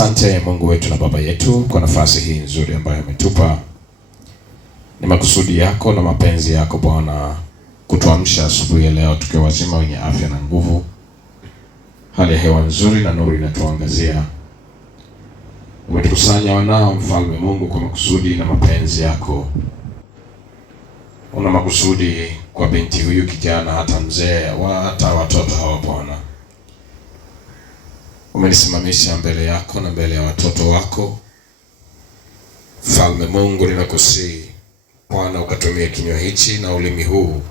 Asante Mungu wetu na Baba yetu kwa nafasi hii nzuri ambayo umetupa. Ni makusudi yako na mapenzi yako Bwana kutuamsha asubuhi ya leo tukiwa wazima, wenye afya na nguvu. Hali ya hewa nzuri na nuru inatuangazia. Umetukusanya wanao Mfalme Mungu kwa makusudi na mapenzi yako. Una makusudi kwa binti huyu, kijana, hata mzee, hata watoto hawa Bwana. Umenisimamisha mbele yako na mbele ya watoto wako. Mfalme Mungu, ninakusihi Bwana ukatumie kinywa hichi na ulimi huu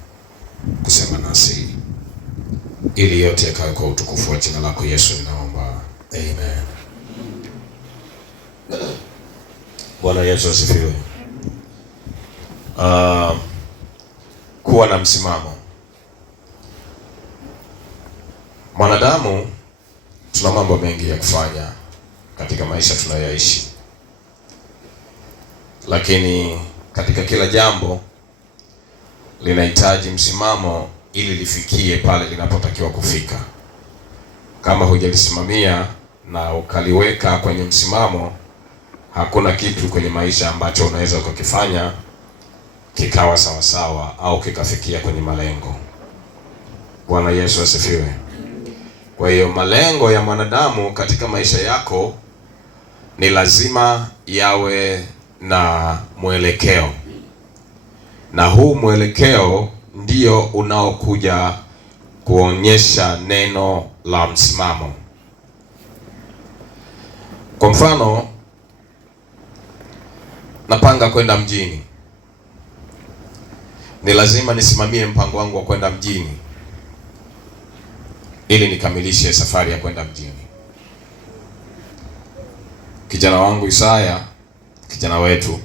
kusema nasi, ili yote yakawe kwa utukufu wa jina lako Yesu ninaomba. Amen. Bwana Yesu asifiwe. Kuwa na msimamo. Mwanadamu tuna mambo mengi ya kufanya katika maisha tunayoishi, lakini katika kila jambo linahitaji msimamo ili lifikie pale linapotakiwa kufika. Kama hujalisimamia na ukaliweka kwenye msimamo, hakuna kitu kwenye maisha ambacho unaweza ukakifanya kikawa sawa sawa au kikafikia kwenye malengo. Bwana Yesu asifiwe. Kwa hiyo malengo ya mwanadamu katika maisha yako ni lazima yawe na mwelekeo, na huu mwelekeo ndio unaokuja kuonyesha neno la msimamo. Kwa mfano, napanga kwenda mjini. Ni lazima nisimamie mpango wangu wa kwenda mjini ili nikamilishe safari ya kwenda mjini. Kijana wangu Isaya, kijana wetu,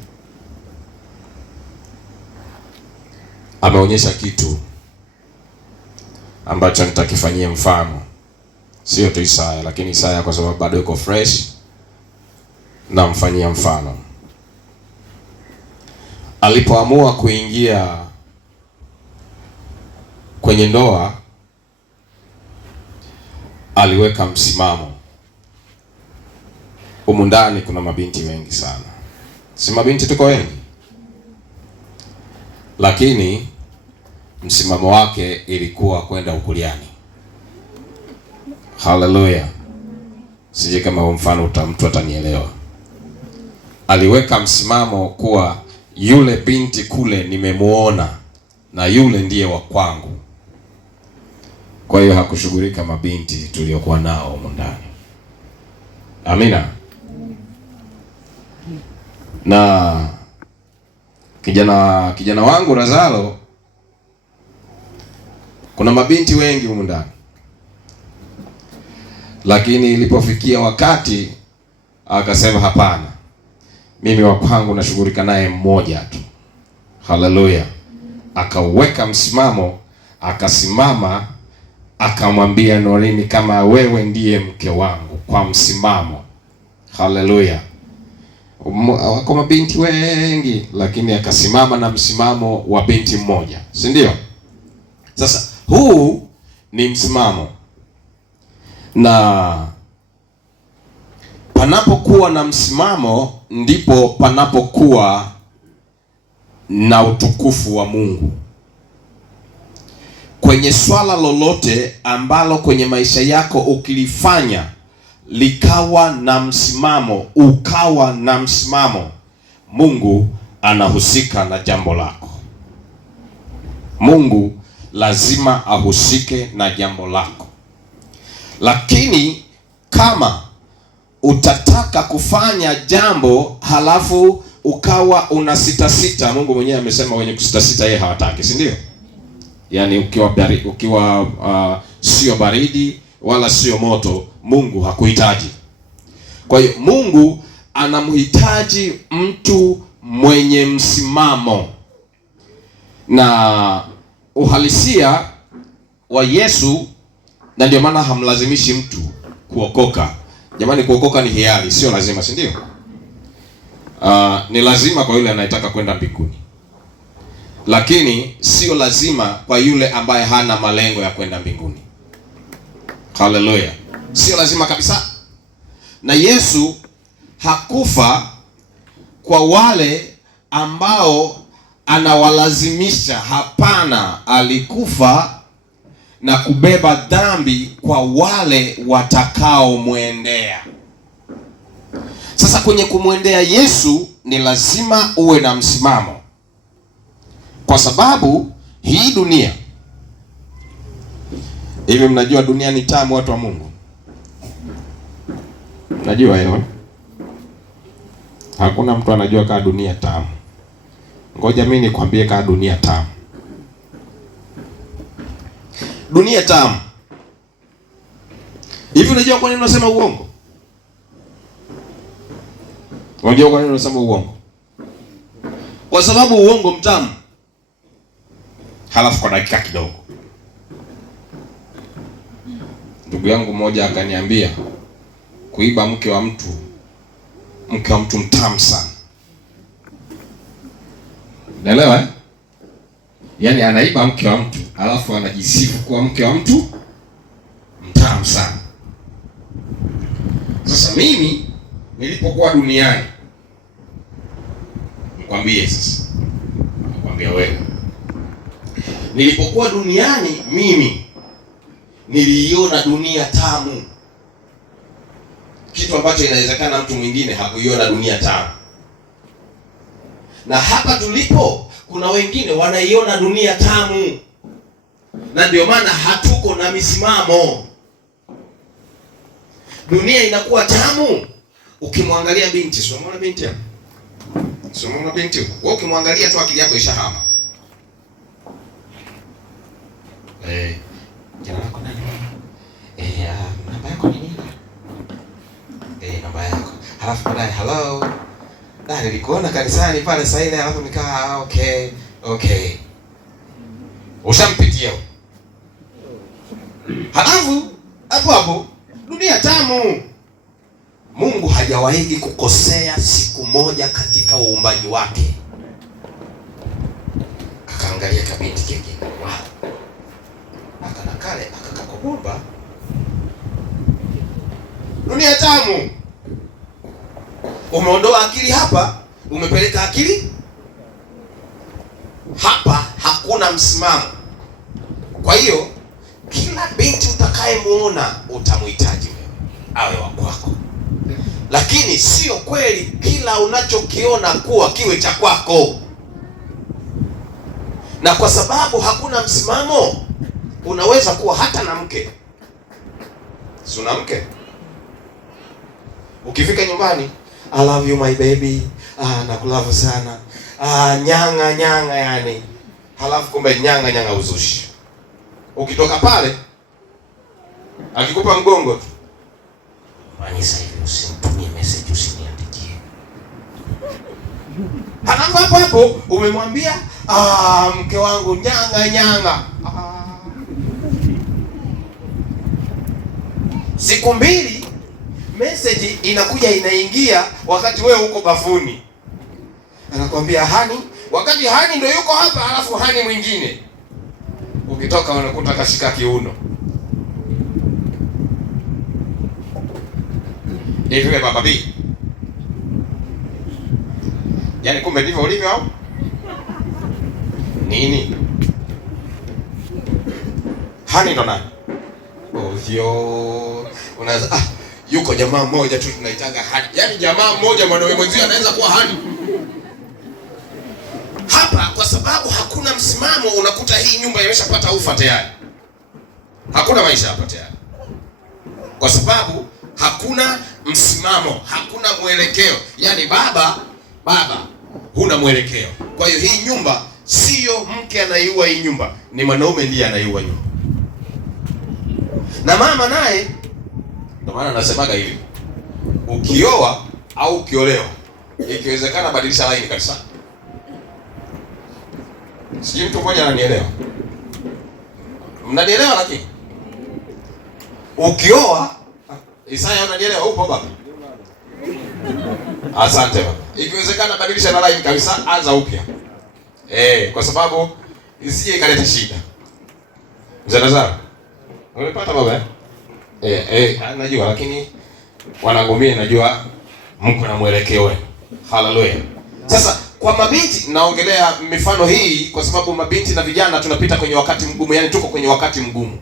ameonyesha kitu ambacho nitakifanyia mfano. Sio tu Isaya, lakini Isaya kwa sababu bado yuko fresh, na mfanyia mfano. Alipoamua kuingia kwenye ndoa, aliweka msimamo. Humu ndani kuna mabinti wengi sana. Si mabinti tuko wengi, lakini msimamo wake ilikuwa kwenda ukuliani. Haleluya. Sije kama huo mfano mtu atanielewa. Aliweka msimamo kuwa yule binti kule nimemuona na yule ndiye wa kwangu. Kwa hiyo hakushughulika mabinti tuliokuwa nao humu ndani. Amina. Na kijana wangu Lazaro, kuna mabinti wengi humu ndani, lakini ilipofikia wakati akasema hapana, mimi wa kwangu nashughulika naye mmoja tu. Haleluya. Akaweka msimamo, akasimama, akamwambia Norini, kama wewe ndiye mke wangu, kwa msimamo. Haleluya. Wako mabinti wengi, lakini akasimama na msimamo wa binti mmoja, si ndio? Sasa huu ni msimamo, na panapokuwa na msimamo ndipo panapokuwa na utukufu wa Mungu. Kwenye swala lolote ambalo kwenye maisha yako ukilifanya likawa na msimamo, ukawa na msimamo, Mungu anahusika na jambo lako. Mungu lazima ahusike na jambo lako. Lakini kama utataka kufanya jambo halafu ukawa una sita, Mungu mwenyewe amesema wenye kusita yeye hawataki, si ndio? Yaani ukiwa sio baridi wala sio moto, Mungu hakuhitaji. Kwa hiyo Mungu anamhitaji mtu mwenye msimamo. Na uhalisia wa Yesu, na ndio maana hamlazimishi mtu kuokoka. Jamani, kuokoka ni hiari, sio lazima, si ndio? Ni lazima kwa yule anayetaka kwenda mbinguni, lakini sio lazima kwa yule ambaye hana malengo ya kwenda mbinguni. Haleluya. Sio lazima kabisa. Na Yesu hakufa kwa wale ambao anawalazimisha. Hapana, alikufa na kubeba dhambi kwa wale watakaomwendea. Sasa kwenye kumwendea Yesu ni lazima uwe na msimamo, kwa sababu hii dunia hivi, mnajua dunia ni tamu, watu wa Mungu? Najua hiyo. Hakuna mtu anajua kaa dunia tamu. Ngoja mimi nikwambie kaa dunia tamu. Dunia tamu. Hivi unajua kwa nini unasema uongo? Unajua kwa nini unasema uongo? Kwa sababu uongo mtamu. Halafu kwa dakika kidogo, ndugu yangu mmoja akaniambia kuiba mke wa mtu mtamu sana. Unaelewa eh? Yaani anaiba mke wa mtu alafu anajisifu kuwa mke wa mtu mtamu sana. Sasa mimi nilipokuwa duniani, nikwambie sasa, nikwambia wewe, nilipokuwa duniani mimi niliiona dunia tamu, kitu ambacho inawezekana mtu mwingine hakuiona dunia tamu. Na hapa tulipo kuna wengine wanaiona dunia tamu, na ndio maana hatuko na misimamo. Dunia inakuwa tamu ukimwangalia binti. Sio umeona binti hapo? Sio umeona binti hapo? Wewe ukimwangalia tu akili yako ishahama. Jina lako nani? Namba yako ni nini? Namba yako. Halafu baadaye hello. Nilikuona kanisani pale saa ile, halafu nikaa okay. Ushampitia. Halafu hapo dunia tamu. Mungu hajawahi kukosea siku moja katika uumbaji wake. Akaangalia kabinti kingine. Wow. Akanakale akakakobomba. Dunia tamu. Umeondoa akili hapa, umepeleka akili hapa, hakuna msimamo. Kwa hiyo kila binti utakayemuona utamhitaji wewe awe wa kwako, lakini sio kweli kila unachokiona kuwa kiwe cha kwako. Na kwa sababu hakuna msimamo, unaweza kuwa hata na mke. Si una mke? Ukifika nyumbani, I love you my baby, nakulove sana, nyanga yani. Halafu kumbe nyanga uzushi. Ukitoka pale akikupa mgongo tu, Manisa hivi usimtumie message, usiniandikie. Halafu hapo umemwambia mke wangu nyanga. Siku mbili message inakuja inaingia wakati wewe uko bafuni. Anakuambia hani, wakati hani ndio yuko hapa, alafu hani mwingine. Ukitoka unakuta kashika kiuno. Hivi baba B. Yaani kumbe ndivyo ulivyo au? Nini? Hani ndo nani? Ovyo. Unaweza yuko jamaa mmoja tu tunaitanga hani. Yaani jamaa mmoja mwanaume mwenzio anaweza kuwa hani. Hapa kwa sababu hakuna msimamo, unakuta hii nyumba imeshapata ufa tayari. Hakuna maisha hapa tayari. Kwa sababu hakuna msimamo, hakuna mwelekeo. Yaani baba huna mwelekeo. Kwa hiyo hii nyumba sio mke anaiua hii nyumba, ni mwanaume ndiye anaiua nyumba. Na mama naye, ndio maana nasemaga hivi, ukioa au ukiolewa, ikiwezekana badilisha line kabisa. Sijui mtu mmoja ananielewa. Mnanielewa lakini? Ukioa, Isaya unanielewa upo baba? Asante baba. Ikiwezekana badilisha na line kabisa, anza upya. Kwa sababu isije ikaleta shida. Mzee Lazaro. Unapata baba? Najua lakini Wanangumie, najua mko na mwelekeo wenu. Haleluya. Sasa kwa mabinti naongelea mifano hii kwa sababu mabinti na vijana tunapita kwenye wakati mgumu, yani tuko kwenye wakati mgumu.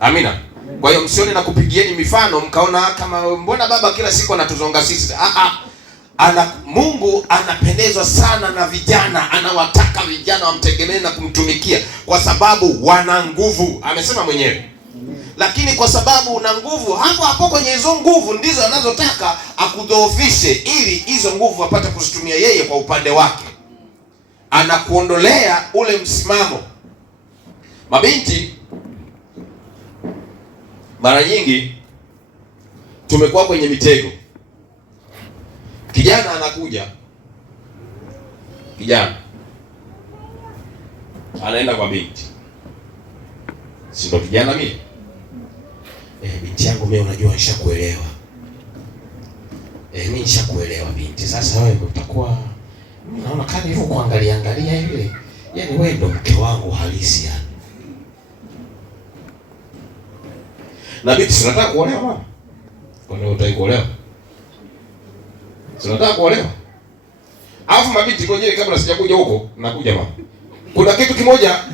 Amina. Kwa hiyo msione na kupigieni mifano mkaona kama mbona baba kila siku anatuzonga sisi. Mungu anapendezwa sana na vijana, anawataka vijana wamtegemee na kumtumikia kwa sababu wana nguvu. Amesema mwenyewe. Lakini kwa sababu una nguvu, hapo hapo kwenye hizo nguvu ndizo anazotaka akudhoofishe ili hizo nguvu apate kuzitumia yeye kwa upande wake. Anakuondolea ule msimamo. Mabinti, mara nyingi tumekuwa kwenye mitego. Kijana anakuja, kijana anaenda kwa binti, si ndo kijana mimi? Binti yangu mimi, unajua nishakuelewa. Mimi nishakuelewa binti. Sasa wewe utakuwa, naona kama hivyo kuangalia angalia ile, yaani wewe ndo mke wangu halisi yani. Na binti sinataka kuolewa mama. Kwa utaki kuolewa? Sinataka kuolewa? Alafu mabinti ngoje kabla sijakuja huko, nakuja mama. Kuna kitu kimoja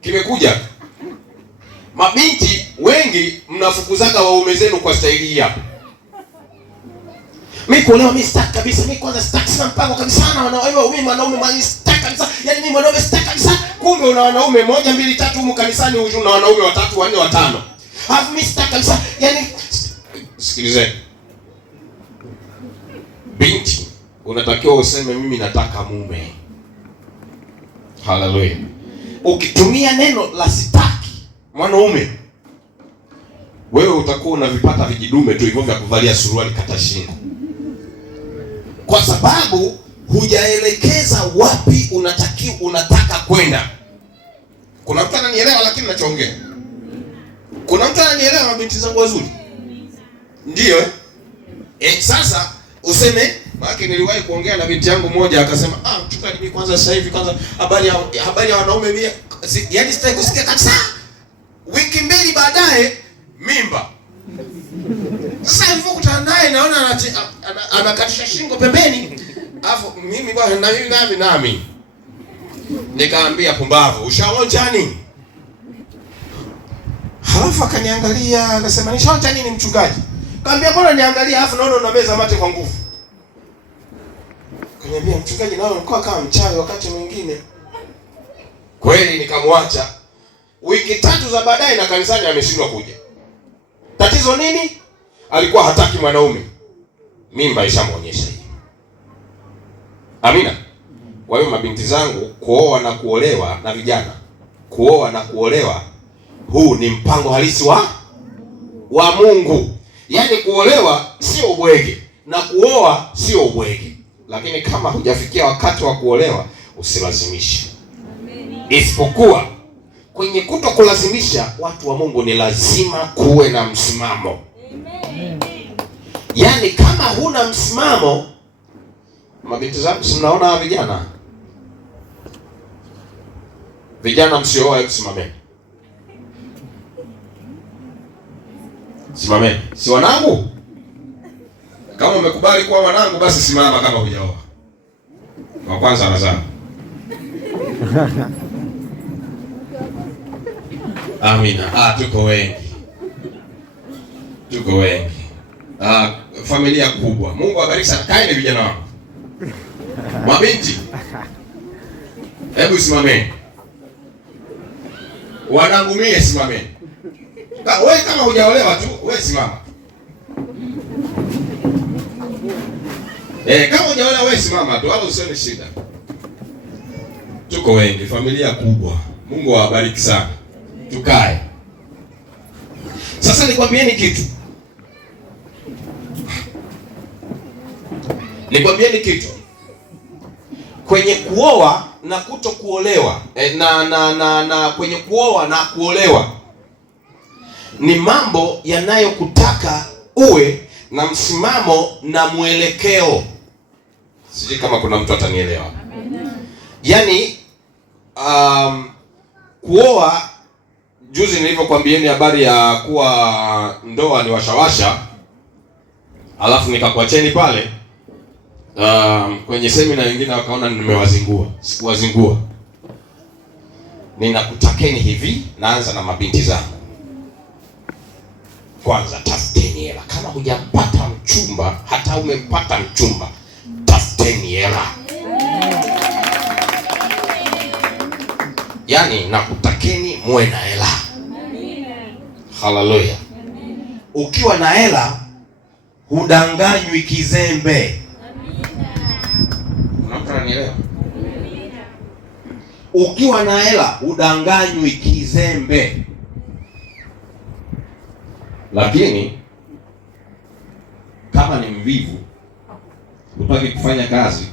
kimekuja. Mabinti wengi mnafukuzaga waume zenu kwa staili hii hapa. Mimi kuolewa mimi sitaki kabisa. Mimi kwanza sitaki, sina mpango kabisa na wanaume. Mwanaume mimi sitaki kabisa. Yaani mimi mwanaume sitaki kabisa. Kumbe una wanaume 1 2 3 huko kanisani, una wanaume 3 4 5. Alafu mimi sitaki kabisa. Yaani sikilizeni. Binti, unatakiwa useme mimi nataka mume. Haleluya. Ukitumia neno la sitaki mwanaume, wewe utakuwa unavipata vijidume tu hivyo vya kuvalia suruali kata shingo, kwa sababu hujaelekeza wapi unataka kwenda. Kuna mtu ananielewa lakini nachoongea? Kuna mtu ananielewa mabinti zangu wazuri? Ndio sasa useme, maana niliwahi kuongea na binti yangu moja akasema, mchungaji mimi kwanza sasa hivi habari ya wanaume mimi yaani sitaki kusikia kabisa. Wiki 2 baadaye mimba. Sasa nilipokutana naye naona anakatisha shingo pembeni. Alafu mimi bwana nami nikaambia pumbavu, ushaonja nini? Halafu akaniangalia akasema, nishaonja nini mchungaji? Kaambia bora niangalia, alafu naona unameza mate kwa nguvu. Kaniambia mchungaji, naona unakuwa kama mchawi wakati mwingine. Kweli nikamwacha. Wiki 3 za baadaye na kanisani ameshindwa kuja. Tatizo nini? Alikuwa hataki mwanaume. Mimba ishamuonyesha hiyo. Amina. Kwa hiyo mabinti zangu, kuoa na kuolewa na vijana, kuoa na kuolewa, huu ni mpango halisi wa Mungu. Yaani kuolewa sio ubwege na kuoa sio ubwege. Lakini kama hujafikia wakati wa kuolewa, usilazimishe. Isipokuwa kwenye kuto kulazimisha, watu wa Mungu, ni lazima kuwe na msimamo. Yaani kama huna msimamo, mabinti zangu, si mnaona vijana msioa, msimameni. Simameni. Si wanangu? Kama umekubali kuwa wanangu, basi simama kama hujaoa. Wa kwanza anazaa. Amina. Tuko wengi. Familia kubwa. Mungu awabariki sana. Kaeni vijana wangu. Mabinti, hebu simameni. Wanangu mie simameni. Wewe kama hujaolewa tu, wewe simama. Kama hujaolewa wewe simama tu, wala usione shida. Tuko wengi, familia kubwa. Mungu awabariki sana. Tukae. Sasa nikwambieni kitu. Kwenye kuoa na kuto kuolewa, na kwenye kuoa na kuolewa, ni mambo yanayokutaka uwe na msimamo na mwelekeo. Sijui kama kuna mtu atanielewa. Yaani kuoa, juzi nilivyokuambieni habari ya kuwa ndoa ni washawasha, alafu nikakuacheni pale. Kwenye semina wengine wakaona nimewazingua. Sikuwazingua. Ninakutakeni hivi, naanza na mabinti zangu. Kwanza tafuteni hela. Kama hujampata mchumba, hata umempata mchumba, tafuteni hela. Yaani nakutakeni muwe na hela. Haleluya. Ukiwa na hela hudanganywi kizembe. Unanielewa? Ukiwa na hela hudanganywi kizembe. Lakini kama ni mvivu, hutaki kufanya kazi,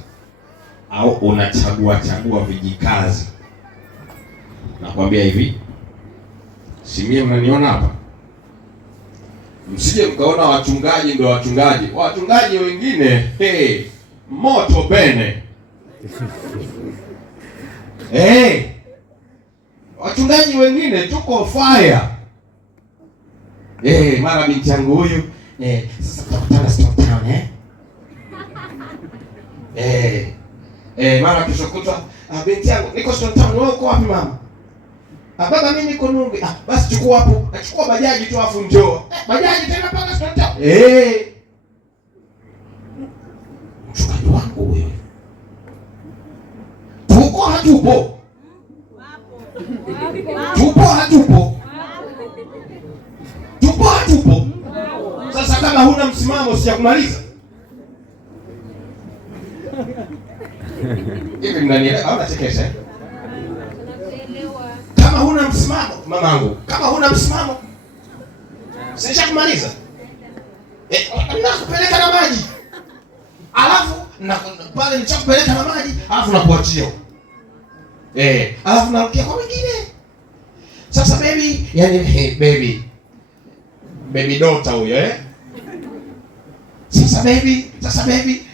au unachagua vijikazi, nakwambia hivi, si mimi mnaniona hapa, msije mkaona wachungaji ndio wachungaji. Wachungaji wengine moto bene. Wachungaji wengine tuko fire. Mara binti yangu huyu sasa tutakutana Stone Town mara kesho kutwa binti yangu niko Stone Town, wewe uko wapi mama? Baba mimi niko Nunge. Basi chukua hapo, nachukua bajaji tu afu njoo. Bajaji tena mpaka Stone Town. Mchungaji wangu huyo. Tuko hatupo? Tupo hatupo? Tupo hatupo? Sasa kama huna msimamo sijakumaliza. Hivi mnanielewa au nachekesha? Kama huna msimamo mamangu, kama huna msimamo sijakumaliza. Nakupeleka na maji. Alafu pale nichakupeleka na maji, alafu nakuachia. Alafu narukia kwa wengine. Sasa baby, yani baby daughter huyo Sasa baby,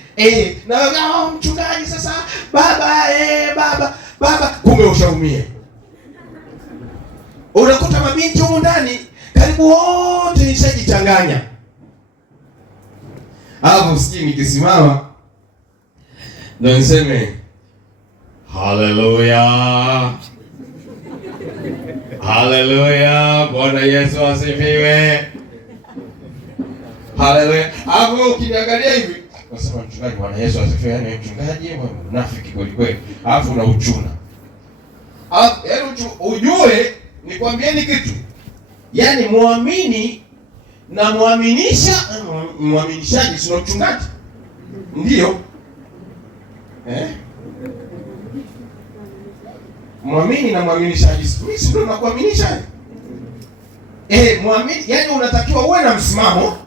na mchungaji sasa baba kumbe ushaumia. Unakuta mabinti huko ndani karibu wote nishajichanganya. Hapo siji nikisimama ndio niseme haleluya. Haleluya, Bwana Yesu asifiwe. Haleluya. Hapo ukiniangalia hivi, unasema mchungaji Bwana Yesu asifiwe, yani mchungaji wewe unafiki kweli kweli. Alafu na uchuna. Yaani ujue nikwambieni kitu. Yaani muamini na muaminishaji sio mchungaji. Ndio. Muamini na muaminishaji. Mimi sio nakuaminisha. Muamini, yani unatakiwa uwe na msimamo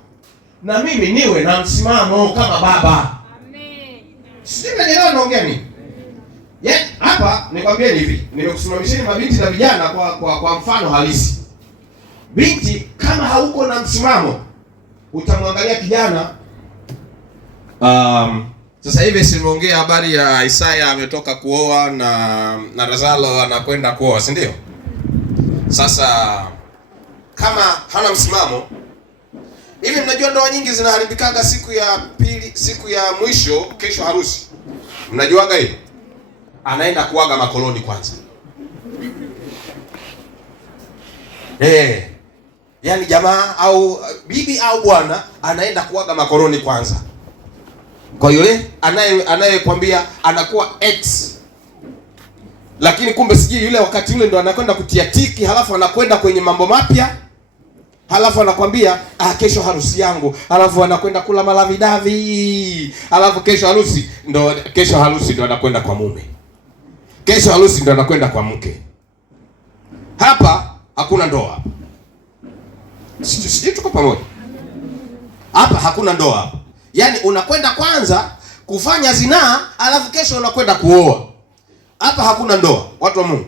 na mimi niwe na msimamo kama baba. Amen. Sisi ndio naongea nini? Yaani hapa nikwambie hivi, nimekusimamisheni mabinti na vijana kwa mfano halisi. Binti kama hauko na msimamo, utamwangalia kijana. Sasa hivi simuongea habari ya Isaya ametoka kuoa na Razalo anakwenda kuoa, si ndio? Sasa kama hana msimamo, hivi mnajua ndoa nyingi zinaharibikaga siku ya pili, siku ya mwisho, kesho harusi. Mnajuaga hiyo? Anaenda kuaga makoloni kwanza. Yaani jamaa au bibi au bwana anaenda kuaga makoloni kwanza. Kwa yule anayekwambia anakuwa ex. Lakini kumbe sijui yule wakati yule ndo anakwenda kutia tiki, halafu anakwenda kwenye mambo mapya. Halafu anakwambia kesho harusi yangu. Halafu anakwenda kula malavidavi. Halafu kesho harusi ndo anakwenda kwa mume. Kesho harusi ndo anakwenda kwa mke. Hapa hakuna ndoa. Sisi tuko pamoja. Hapa hakuna ndoa hapa. Yaani unakwenda kwanza kufanya zinaa, alafu kesho unakwenda kuoa. Hapa hakuna ndoa, watu wa Mungu.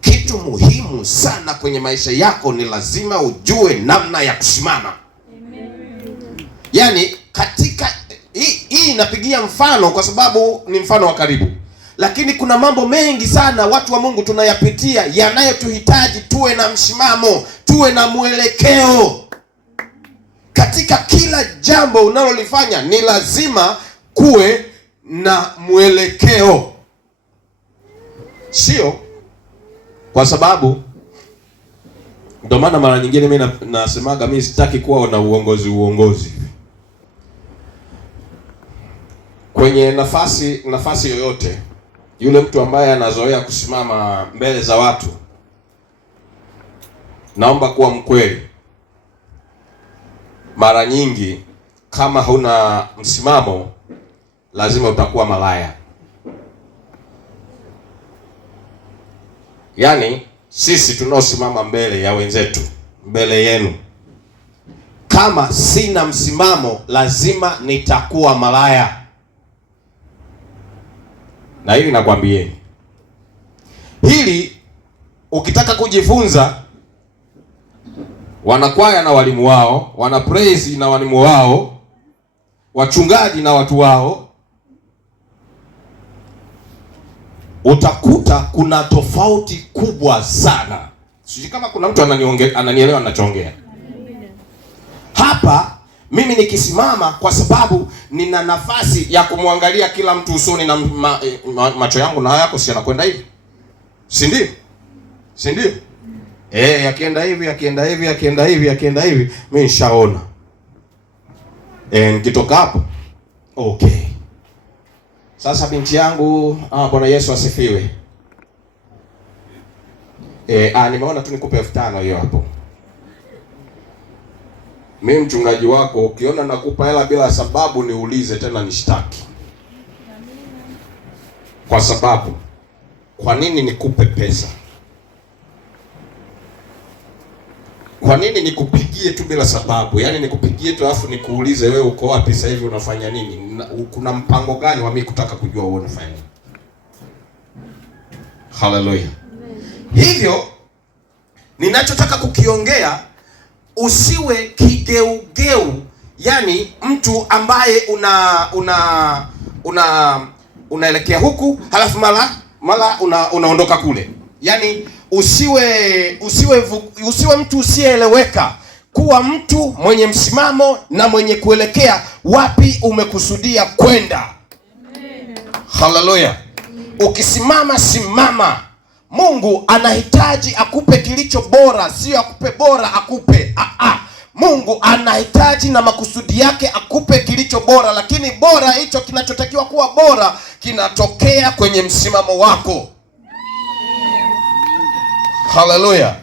Kitu muhimu sana kwenye maisha yako ni lazima ujue namna ya kusimama. Yaani katika hii inapigia mfano kwa sababu ni mfano wa karibu. Lakini kuna mambo mengi sana watu wa Mungu tunayapitia yanayotuhitaji tuwe na msimamo, tuwe na mwelekeo. katika kila jambo unalolifanya ni lazima kuwe na mwelekeo. Sio kwa sababu, ndio maana mara nyingine mimi nasemaga mimi sitaki kuwa na uongozi. Kwenye nafasi yoyote, yule mtu ambaye anazoea kusimama mbele za watu, naomba kuwa mkweli. Mara nyingi kama huna msimamo, lazima utakuwa malaya. Yaani sisi tunaosimama mbele ya wenzetu, mbele yenu, kama sina msimamo, lazima nitakuwa malaya. Na hili nakwambieni, hili ukitaka kujifunza, wanakwaya na walimu wao, wana praise na walimu wao, wachungaji na watu wao, utakuta kuna tofauti kubwa sana. Sisi kama kuna mtu ananielewa ninachoongea hapa. Mimi nikisimama, kwa sababu nina nafasi ya kumwangalia kila mtu usoni, na macho yangu na yako si yanakwenda hivi, si ndio? Akienda hivi, mimi nishaona. Nikitoka hapo, okay. Sasa binti yangu, Bwana Yesu asifiwe. Nimeona tu nikupe 5,000 hiyo hapo. Mimi mchungaji wako, ukiona nakupa hela bila sababu, niulize tena nishtaki. Kwa sababu, kwa nini nikupe pesa? Kwa nini nikupigie tu bila sababu? Yaani nikupigie tu alafu nikuulize wewe uko wapi sasa hivi, unafanya nini? Kuna mpango gani wa mimi kutaka kujua wewe unafanya nini? Hallelujah. Hivyo ninachotaka kukiongea, usiwe kigeugeu, yani mtu ambaye unaelekea huku halafu mara unaondoka kule. Yani usiwe mtu usiyeeleweka. Kuwa mtu mwenye msimamo na mwenye kuelekea wapi umekusudia kwenda. Hallelujah. Ukisimama, simama. Mungu anahitaji akupe kilicho bora, sio akupe bora akupe. Mungu anahitaji na makusudi yake akupe kilicho bora, lakini bora hicho kinachotakiwa kuwa bora kinatokea kwenye msimamo wako. Hallelujah.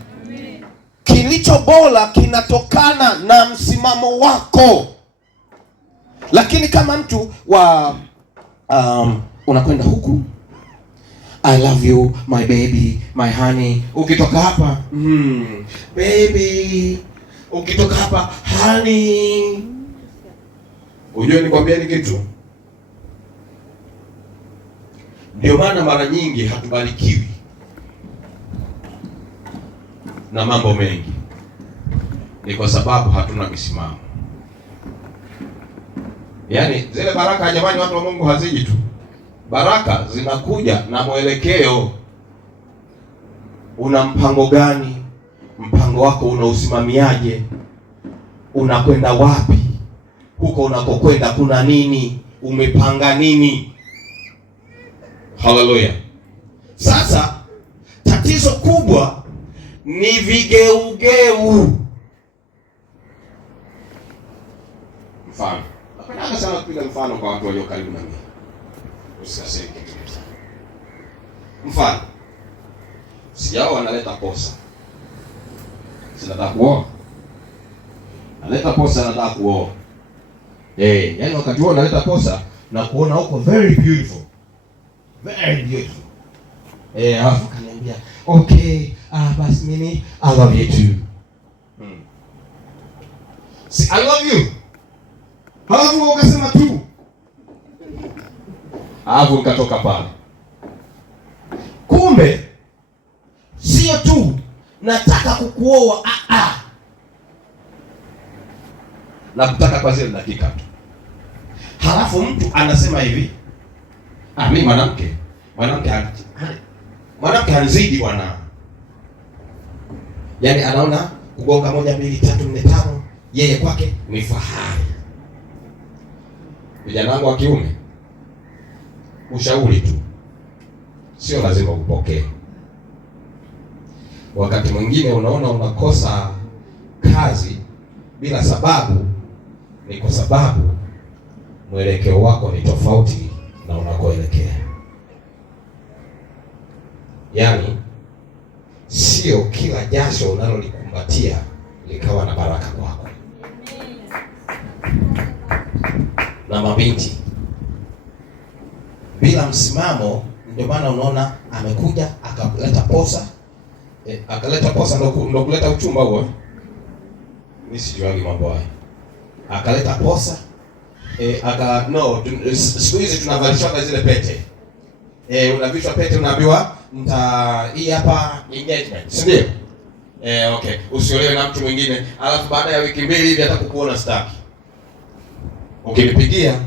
Kilicho bora kinatokana na msimamo wako. Lakini kama mtu wa unakwenda huku, I love you my baby, my honey. Ukitoka hapa baby, ukitoka hapa honey. Unajua nikwambieni kitu? Ndio maana mara nyingi hatubarikiwi na mambo mengi, ni kwa sababu hatuna misimamo. Yaani zile baraka jamani, watu wa Mungu haziji tu. Baraka zinakuja na mwelekeo. Una mpango gani? Mpango wako unausimamiaje? Unakwenda wapi? Huko unakokwenda kuna nini? Umepanga nini? Hallelujah. Sasa tatizo kubwa ni vigeugeu. Mfano, napenda sana kupiga mfano kwa watu walio karibu na mimi. Usikasirike kitu sana. Mfano, sijao analeta posa. Sinataka kuoa. Analeta posa, anataka kuoa. Yaani wakati huo analeta posa na kuona huko very beautiful. Very beautiful. Alafu kaniambia, okay, basi mimi I love you too. See, I love you. Halafu ukasema tu. Alafu nikatoka pale. Kumbe sio tu nataka kukuoa, na kutaka kwa zile dakika tu. Halafu mtu anasema hivi, mimi mwanamke hanzidi bwana. Yaani anaona kugonga 1 2 3 4 5, yeye kwake ni fahari. Vijana wangu wa kiume, ushauri tu, sio lazima upokee. Wakati mwingine unaona unakosa kazi bila sababu, ni kwa sababu mwelekeo wako ni tofauti na unakoelekea. Yaani sio kila jasho unalolikumbatia likawa na baraka kwako. Na mabinti bila msimamo, ndio maana unaona amekuja akaleta posa, akaleta posa ndo kuleta uchumba huo. Mimi sijuagi mambo haya. Akaleta posa, siku hizi tunavalishwa zile pete. Unavishwa pete, unaambiwa hii hapa engagement, si ndio? Okay, usiolewe na mtu mwingine, alafu baada ya wiki mbili hivi hata kukuona staki. Ukinipigia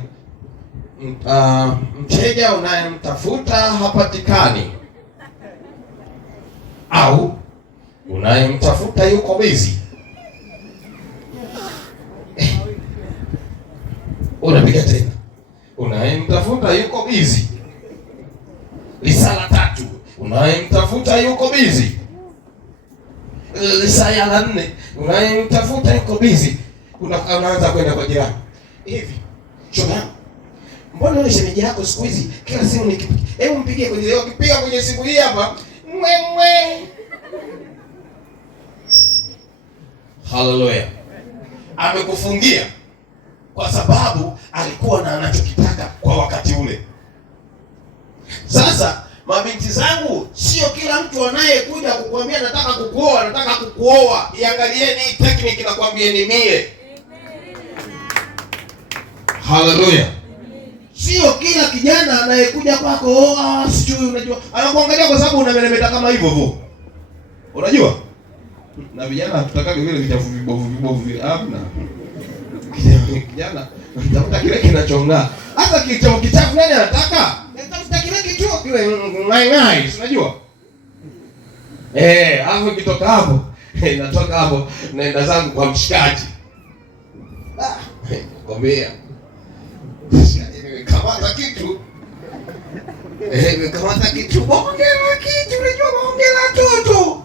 mteja unayemtafuta hapatikani, au unayemtafuta yuko busy. Unapiga tena, unayemtafuta yuko busy. Risala 3, unayemtafuta yuko busy. Risala 4, unayemtafuta yuko busy. Unaanza kwenda kwa jirani. Hivi, shoga, mbona yule shemeji yako siku hizi kila simu nikipiga, hebu mpigie kwenye leo, kipiga kwenye simu hii hapa, mwe. Hallelujah. Amekufungia kwa sababu alikuwa na anachokitaka kwa wakati ule. Sasa mabinti zangu, sio kila mtu anayekuja kukuambia nataka kukuoa, iangalieni hii technique na kuambieni mie. Hallelujah. Sio kila kijana anayekuja kwako, sijui unajua, anakuangalia kwa sababu unameremeta kama hivyo hivyo. Unajua? Na vijana tutakage vile vichafu vibovu vile. Hamna. Kijana unatafuta kile kinachong'aa. Hata kichafu nani anataka? Unatafuta kile kichwa kile ngai, unajua? Hapo kitoka hapo, natoka hapo naenda zangu kwa mshikaji. Kwambia kamata kitu. Kamata kitu. Ongea kitu, unajua ongea toto.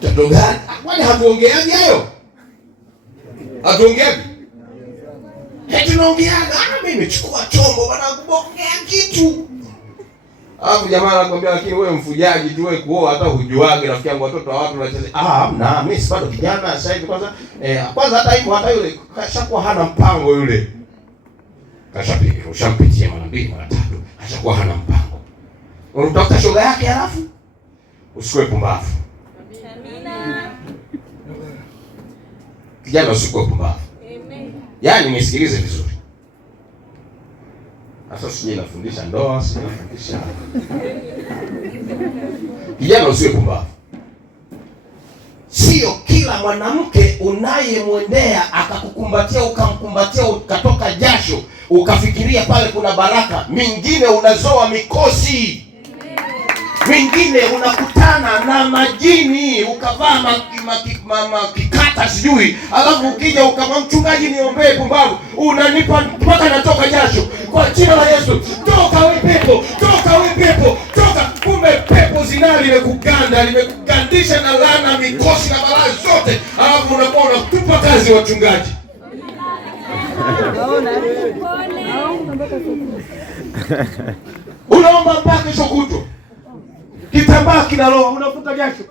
Toto gani? Kwani hatuongeaje hayo? Hatuongeaje? Tunaongeaga. Mimi nimechukua chombo bwana kuongea kitu. Alafu jamaa anakuambia lakini wewe mfujaji tu, wewe kuoa hata hujuage, rafiki yangu watoto wa watu wanacheza. Hamna, mimi si bado kijana sasa hivi kwanza hata hivyo hata yule kashakuwa hana mpango yule. Kashapiga, ushampitia mara 2 mara 3, kashakuwa hana mpango. Unatafuta shoga yake alafu usikue pumbavu. Amina. Kijana usikue pumbavu. Amen. Yaani nisikilize vizuri. Sasa sije nafundisha ndoa, sije nafundisha. Kijana usiwe pumbavu. Sio kila mwanamke unayemwendea akakukumbatia ukamkumbatia ukatoka jasho ukafikiria pale kuna baraka. Mingine unazoa mikosi. Mingine unakutana na majini ukavaa kikata sijui, alafu ukija ukama mchungaji niombee, pumbavu. Unanipa mpaka natoka jasho. Kwa jina la Yesu, toka wewe pepo, toka wewe pepo, toka. Kumbe pepo zinali limekugandisha na laana, mikosi na balaa zote, alafu unakuwa unatupa kazi wachungaji. Unaomba mpaka kesho kutwa. Kitambaa kinaloa, unafuta jasho.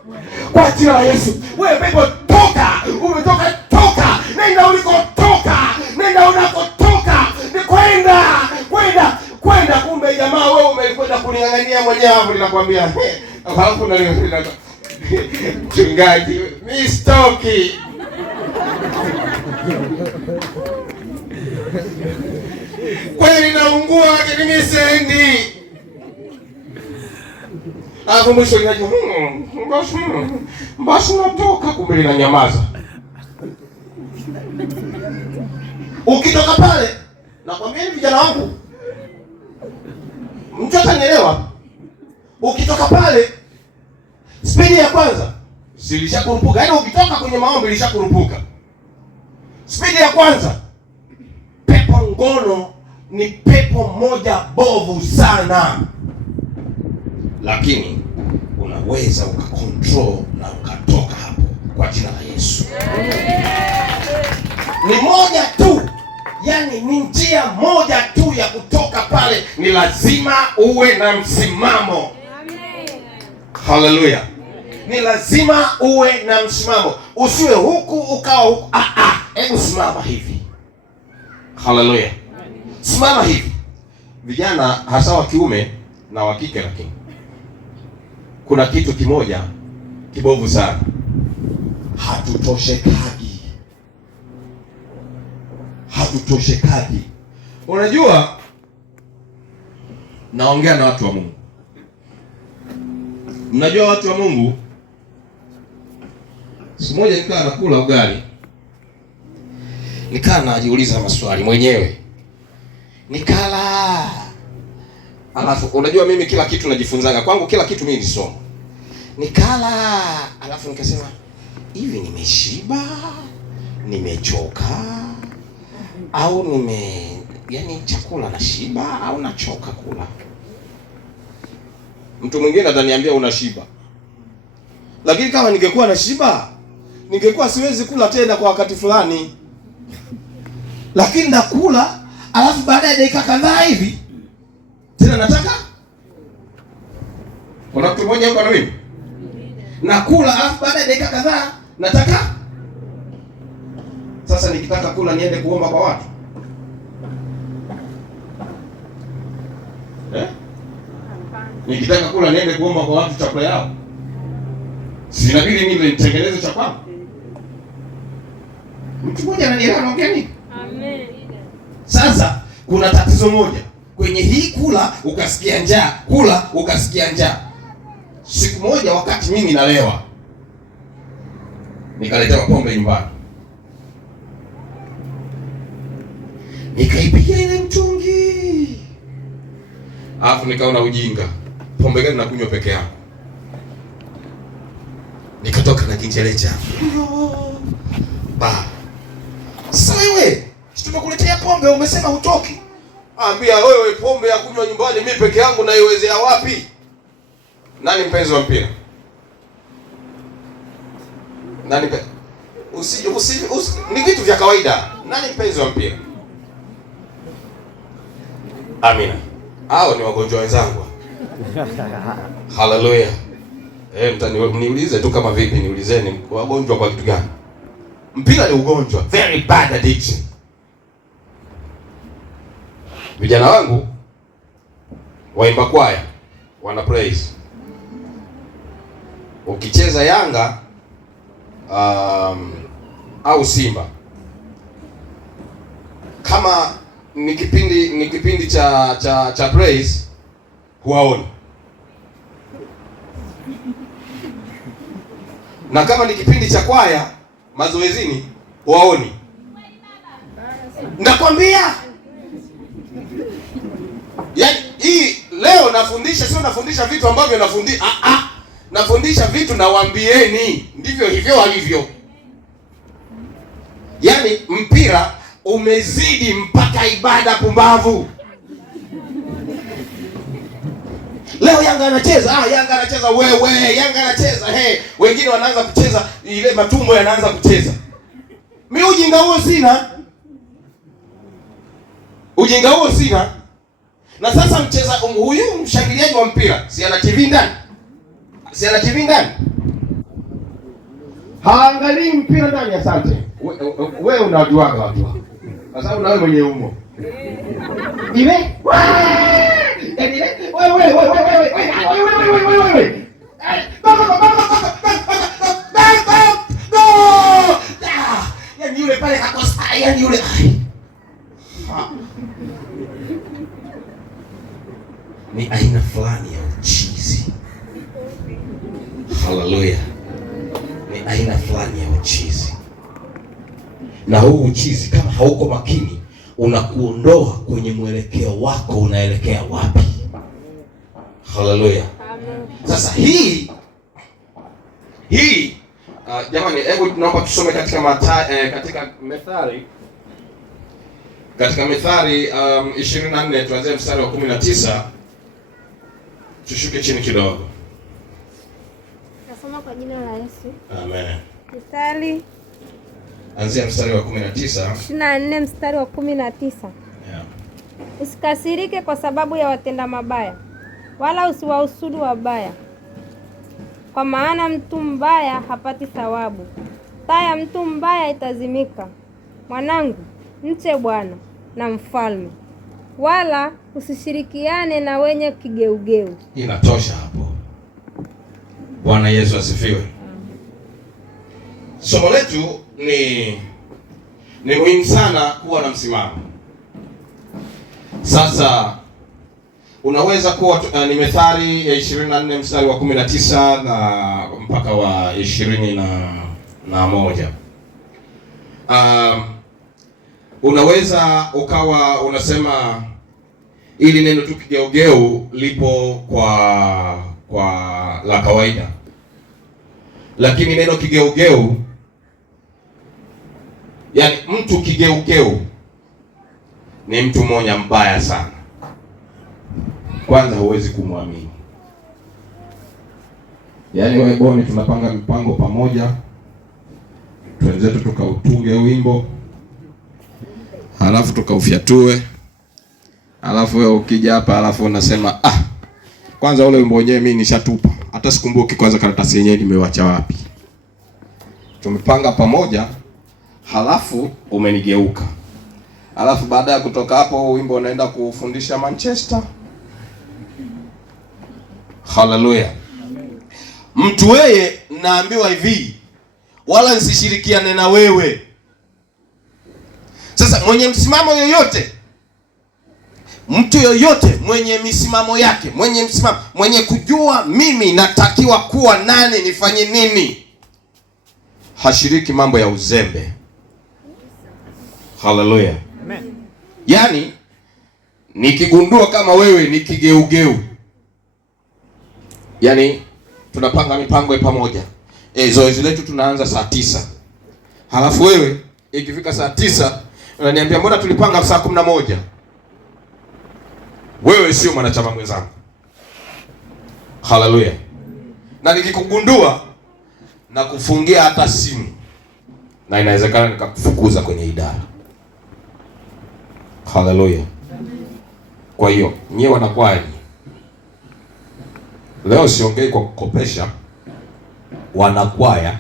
Kwa jina la Yesu, wewe pepo toka, umetoka toka, nenda ulikotoka, nenda unakotoka, ni kwenda. Kumbe jamaa wewe umekwenda kuning'ang'ania mwenyewe hapo, ninakwambia. Hapo na mchungaji, mimi stoki. Kweli naungua lakini mimi sendi. Hapo mwisho ninajua basi natoka, kumbe ninanyamaza. Ukitoka pale, nakwambia ni vijana wangu, mtu atanielewa. Ukitoka pale, spidi ya kwanza, Si lishakurupuka. Yaani ukitoka kwenye maombi lishakurupuka. Spidi ya kwanza. Pepo ngono ni pepo moja bovu sana. Lakini unaweza ukakontrol na ukatoka hapo kwa jina la Yesu. Ni moja tu. Yaani ni njia moja tu ya kutoka pale. Ni lazima uwe na msimamo. Haleluya. Ni lazima uwe na msimamo. Usiwe huku ukawa huku. Hebu simama hivi. Haleluya. Simama hivi. Vijana hasa wa kiume na wa kike, lakini kuna kitu kimoja kibovu sana. Hatutoshekagi. Unajua, naongea na watu wa Mungu. Mnajua watu wa Mungu, siku moja nikaa nakula ugali, nikaa najiuliza maswali mwenyewe. Nikala. Alafu unajua mimi kila kitu najifunzaga. Kwangu kila kitu mimi ni somo. Nikala, alafu nikasema, hivi nimeshiba? Nimechoka? Au yaani chakula na shiba au nachoka kula? Mtu mwingine ataniambia unashiba. Lakini kama ningekuwa na shiba, ningekuwa siwezi kula tena kwa wakati fulani. Lakini nakula, alafu baada ya dakika kadhaa hivi tena nataka. Kuna mtu mmoja yuko na mimi. Nakula, alafu baada ya dakika kadhaa nataka. Sasa nikitaka kula niende kuomba kwa watu? Nikitaka kula niende kuomba kwa watu chakula yao? Si inabidi mimi nitengeneze cha kwangu? Mtu mmoja ananielewa anaongea nini? Amen. Sasa kuna tatizo moja. Kwenye hii kula ukasikia njaa, kula ukasikia njaa. Siku moja wakati mimi nalewa, nikaletewa pombe nyumbani. Nikaipigia ile mtungi. Alafu nikaona ujinga. Pombe gani nakunywa peke yangu? Nikatoka na kinjele changu. Sasa wewe, tumekuletea pombe umesema hutoki. Ambia wewe, pombe ya kunywa nyumbani mimi peke yangu naiwezea wapi? Nani mpenzi wa mpira? Nani ni vitu vya kawaida. Nani mpenzi wa mpira? Amina. Hao ni wagonjwa wenzangu. Haleluya. Mtaniulize tu kama vipi, niulizeni wagonjwa kwa kitu gani? Mpira ni ugonjwa, very bad addiction. Vijana wangu waimba kwaya wana praise. Ukicheza Yanga au Simba, kama ni kipindi cha praise, huwaoni. Na kama ni kipindi cha kwaya mazoezini, huwaoni. Nakwambia, yaani hii leo nafundisha, sio nafundisha vitu ambavyo nafundisha. Nafundisha vitu nawaambieni ndivyo hivyo walivyo. Yaani mpira umezidi mpaka ibada pumbavu. Leo Yanga anacheza, Yanga anacheza wewe, Yanga anacheza, wengine wanaanza kucheza, ile matumbo yanaanza kucheza. Mimi ujinga huo sina. Na sasa huyu mshangiliaji wa mpira, si ana TV ndani? Haangalii mpira ndani, asante. Wewe unajuaga watu wako. Kwa sababu nawe mwenye umo. Ile? Wewe. Yaani yule pale kakosa, yaani yule. Ni aina fulani ya uchizi. Haleluya. Ni aina fulani ya uchizi. Na huu uchizi kama hauko makini unakuondoa kwenye mwelekeo wako, unaelekea wapi? Haleluya. Sasa hii Jamani, hebu naomba tusome katika katika Methali. Katika Methali 24 tuanze mstari wa 19. Tushuke chini kidogo. Nasoma kwa jina la Yesu. Amen. Methali anzia mstari wa 19. 24 mstari wa 19. Yeah. Usikasirike kwa sababu ya watenda mabaya, wala usiwahusudu wabaya, kwa maana mtu mbaya hapati thawabu. Taa ya mtu mbaya itazimika. Mwanangu, mche Bwana na mfalme, wala usishirikiane na wenye kigeugeu. Inatosha hapo. Bwana Yesu asifiwe. Somo letu ni muhimu sana kuwa na msimamo. Sasa unaweza kuwa ni Methali ya 24 mstari wa 19 na mpaka wa 21. Unaweza ukawa unasema ili neno tu kigeugeu lipo kwa la kawaida, lakini neno kigeugeu, yani mtu kigeugeu ni mtu mmoja mbaya sana. Kwanza huwezi kumwamini. Yaani wewe Boni, tunapanga mipango pamoja, twenzetu tukautunge wimbo, halafu tukaufyatue, halafu wewe ukija hapa halafu unasema kwanza ule wimbo wenyewe mimi nishatupa, hata sikumbuki kwanza karatasi yenyewe nimewacha wapi. Tumepanga pamoja, halafu umenigeuka. Halafu baada ya kutoka hapo wimbo unaenda kufundisha Manchester. Hallelujah. Mtu weye naambiwa hivi, wala nisishirikiane na wewe. Sasa mwenye msimamo yoyote, mtu yoyote mwenye misimamo yake, mwenye kujua mimi natakiwa kuwa nani, nifanye nini, hashiriki mambo ya uzembe. Hallelujah. Amen. Yaani nikigundua kama wewe ni kigeugeu, yaani tunapanga mipango pamoja. Zoezi letu tunaanza saa 9. Halafu wewe ikifika saa 9 unaniambia mbona tulipanga saa 11? Wewe sio mwanachama mwenzangu. Hallelujah. Na nikikugundua na kufungia hata simu, na inawezekana nikakufukuza kwenye idara. Hallelujah. Kwa hiyo nyie wanakwaya, leo siongei kwa kukopesha. Wanakwaya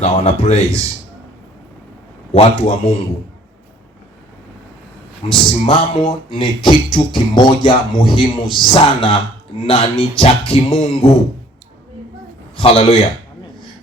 na wana praise, watu wa Mungu, msimamo ni kitu kimoja muhimu sana na ni cha kimungu. Hallelujah.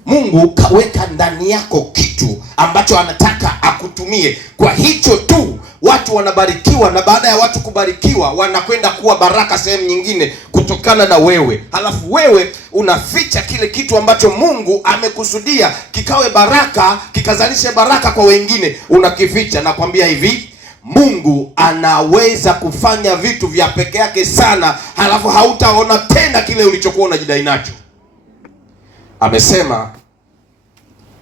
Mungu kaweka ndani yako kitu ambacho anataka akutumie. Kwa hicho tu watu wanabarikiwa, na baada ya watu kubarikiwa wanakwenda kuwa baraka sehemu nyingine kutokana na wewe. Halafu wewe unaficha kile kitu ambacho Mungu amekusudia kikawe baraka, kikazalishe baraka kwa wengine, unakificha. Nakwambia hivi, Mungu anaweza kufanya vitu vya peke yake sana, halafu hautaona tena kile ulichokuwa unajidai nacho. Amesema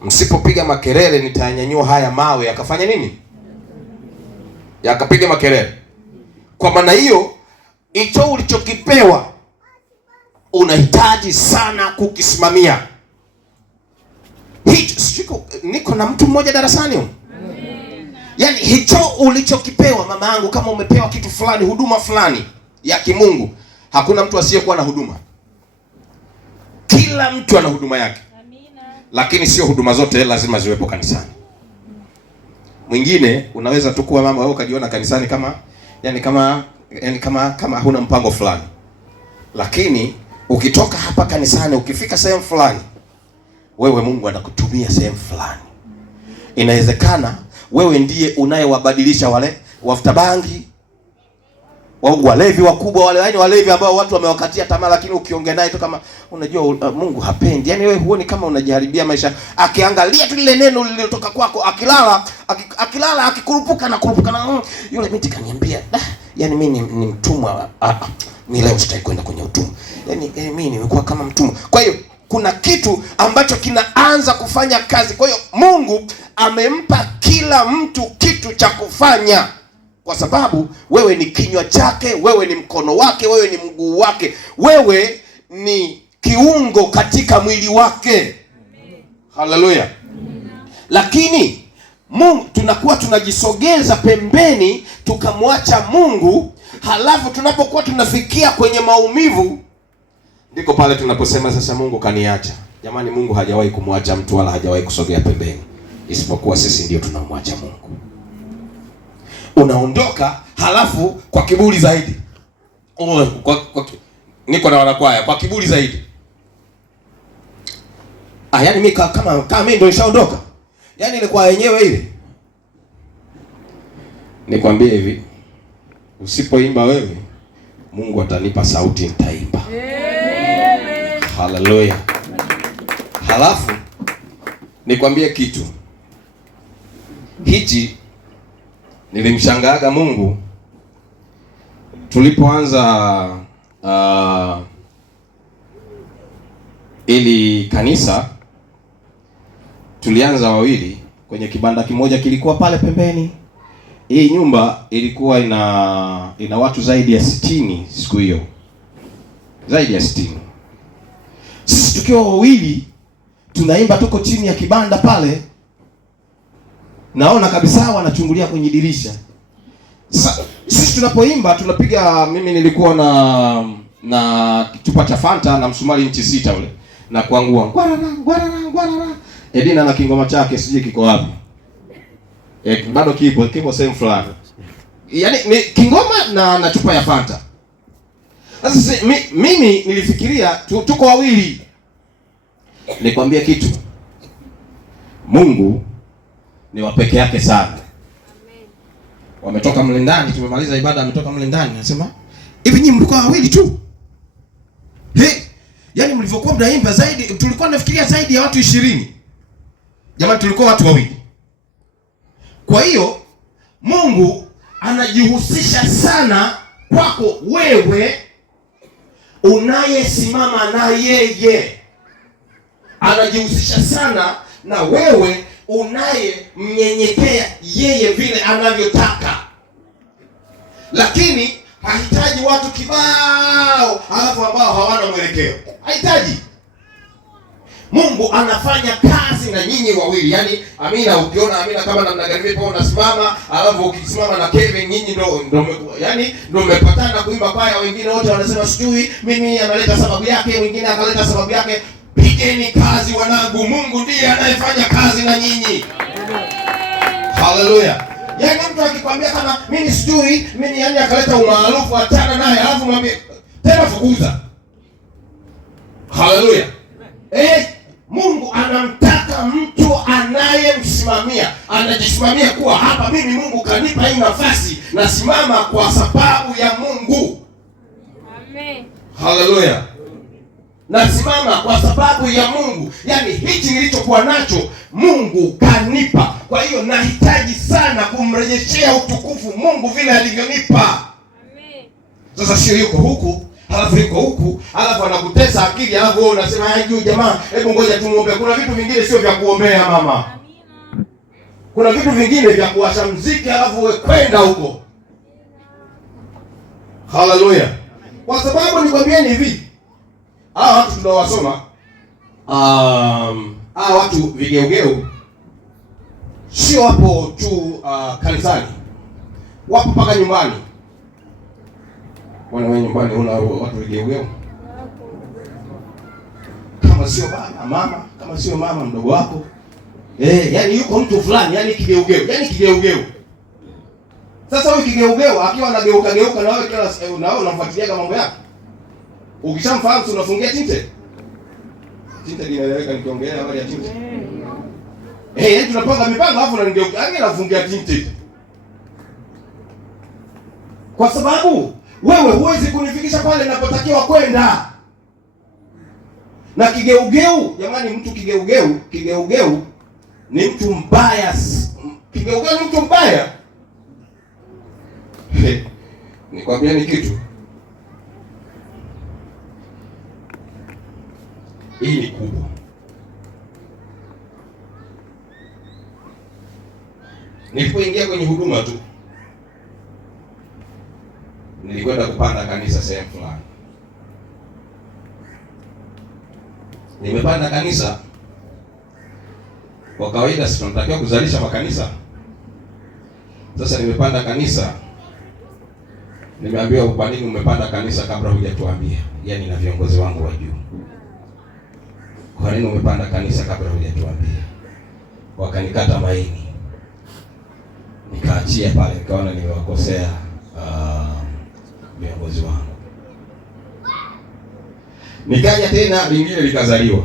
msipopiga makelele nitanyanyua haya mawe yakafanya nini? Yakapiga makelele. Kwa maana hiyo, hicho ulichokipewa unahitaji sana kukisimamia. Hicho niko na mtu mmoja darasani huko. Yaani hicho ulichokipewa, mama yangu, kama umepewa kitu fulani, huduma fulani ya kimungu, hakuna mtu asiyekuwa na huduma. Kila mtu ana huduma yake. Amina. Lakini sio huduma zote lazima ziwepo kanisani. Mwingine unaweza tu kuwa mama wewe ukajiona kanisani kama huna mpango fulani. Lakini ukitoka hapa kanisani, ukifika sehemu fulani, wewe Mungu anakutumia sehemu fulani. Inawezekana wewe ndiye unayewabadilisha wale wafuta bangi, walevi wakubwa, walevi ambao watu wamewakatia tamaa, lakini ukiongea naye tu kama unajua Mungu hapendi. Yaani wewe huoni kama unajiharibia maisha. Akiangalia tu lile neno lililotoka kwako, akilala akikurupuka na yule binti kaniambia, yaani mimi ni mtumwa. Mimi leo sitaki kwenda kwenye utumwa. Yaani mimi nimekuwa kama mtumwa. Kwa hiyo kuna kitu ambacho kinaanza kufanya kazi. Kwa hiyo Mungu amempa kila mtu kitu cha kufanya, kwa sababu wewe ni kinywa chake, wewe ni mkono wake, wewe ni mguu wake, wewe ni kiungo katika mwili wake. Haleluya! Lakini Mungu, tunakuwa tunajisogeza pembeni tukamwacha Mungu, halafu tunapokuwa tunafikia kwenye maumivu, ndiko pale tunaposema sasa Mungu kaniacha. Jamani, Mungu hajawahi kumwacha mtu wala hajawahi kusogea pembeni, isipokuwa sisi ndio tunamwacha Mungu. Unaondoka halafu kwa kiburi zaidi. Niko na wanakwaya kwa kiburi zaidi. Yaani mimi kama mimi ndio nishaondoka. Yaani ile kwa yenyewe ile. Nikwambie hivi, usipoimba wewe, Mungu atanipa sauti nitaimba. Amen. Haleluya. Halafu nikwambie kitu. Hichi nilimshangaaga Mungu tulipoanza ili kanisa. Tulianza wawili kwenye kibanda kimoja kilikuwa pale pembeni. Hii nyumba ilikuwa ina watu zaidi ya 60 siku hiyo. Zaidi ya 60. Sisi tukiwa wawili tunaimba, tuko chini ya kibanda pale. Naona kabisa wanachungulia kwenye dirisha. Sasa sisi tunapoimba tunapiga, mimi nilikuwa na kichupa cha Fanta na msumari inchi 6 ule na kuangua ngwarara. Edina na kingoma chake sije kiko wapi. Bado kipo same fulani. Yaani ni kingoma na chupa ya Fanta. Sasa mimi nilifikiria tuko wawili. Nikwambia kitu. Mungu ni wa peke yake sana. Amen. Wametoka mle ndani, tumemaliza ibada, ametoka mle ndani, anasema, "Hivi nyinyi mlikuwa wawili tu?" Yaani mlivyokuwa mnaimba zaidi, tulikuwa nafikiria zaidi ya watu 20. Jamani, tulikuwa watu wawili. Kwa hiyo Mungu anajihusisha sana kwako wewe unayesimama na yeye. Anajihusisha sana na wewe unayemnyenyekea yeye vile anavyotaka. Lakini hahitaji watu kibao alafu ambao hawana mwelekeo. Hahitaji. Mungu anafanya kazi na nyinyi wawili. Yaani Amina, ukiona Amina kama namna gani vipi unasimama, alafu ukisimama na Kevin, nyinyi ndio mmepatana kuimba kwaya, wengine wote wanasema sijui mimi analeta sababu yake, mwingine akaleta sababu yake. Pigeni kazi wanangu, Mungu ndiye anayefanya kazi na nyinyi. Haleluya. Yaani mtu akikwambia kama mimi sijui, mimi yani akaleta umaarufu, achana naye, alafu mwambie tena fukuza. Haleluya. Mungu anamtaka mtu anayemsimamia, anajisimamia kuwa hapa mimi Mungu kanipa hii nafasi, nasimama kwa sababu ya Mungu. Amen. Haleluya. Nasimama kwa sababu ya Mungu. Yaani hichi nilichokuwa nacho Mungu kanipa. Kwa hiyo nahitaji sana kumrejeshea utukufu Mungu vile alivyonipa. Amen. Sasa sio yuko huku, halafu yuko huku, halafu anakutesa akili, halafu wewe unasema juu jamaa, hebu ngoja tumuombe. Kuna vitu vingine sio vya kuombea mama. Amina. Kuna vitu vingine vya kuwasha muziki halafu wewe kwenda huko. Haleluya. Kwa sababu nikwambieni hivi, watu tunawasoma, watu vigeugeu sio wapo tu kanisani, wapo mpaka nyumbani. Wewe nyumbani una watu vigeugeu, kama sio baba mama, kama sio mama mdogo wako, yani yuko mtu fulani, yani kigeugeu, yani kigeugeu. Sasa wewe kigeugeu akiwa anageuka na wewe kila na wewe unamfuatilia mambo yake. Ukishamfahamu unafungia tinte. Tinte linaeleweka nikiongelea habari ya tinte. Tunapanga mipango alafu unanigeuka. Yaani nafungia tinte. Kwa sababu wewe huwezi kunifikisha pale ninapotakiwa kwenda. Na kigeugeu, jamani, mtu kigeugeu ni mtu mbaya. Kigeugeu ni mtu mbaya. Nikwambia ni kitu. Hii ni kubwa. Nilipoingia kwenye huduma tu, nilikwenda kupanda kanisa sehemu fulani. Nimepanda kanisa, kwa kawaida si tunatakiwa kuzalisha makanisa. Sasa nimepanda kanisa, nimeambiwa kwa nini umepanda kanisa kabla hujatuambia? Yaani na viongozi wangu wa juu. Kwa nini umepanda kanisa kabla hujatuambia? Wakanikata maini. Nikaachia pale, nikaona nimewakosea viongozi wangu. Nikaja tena lingine likazaliwa.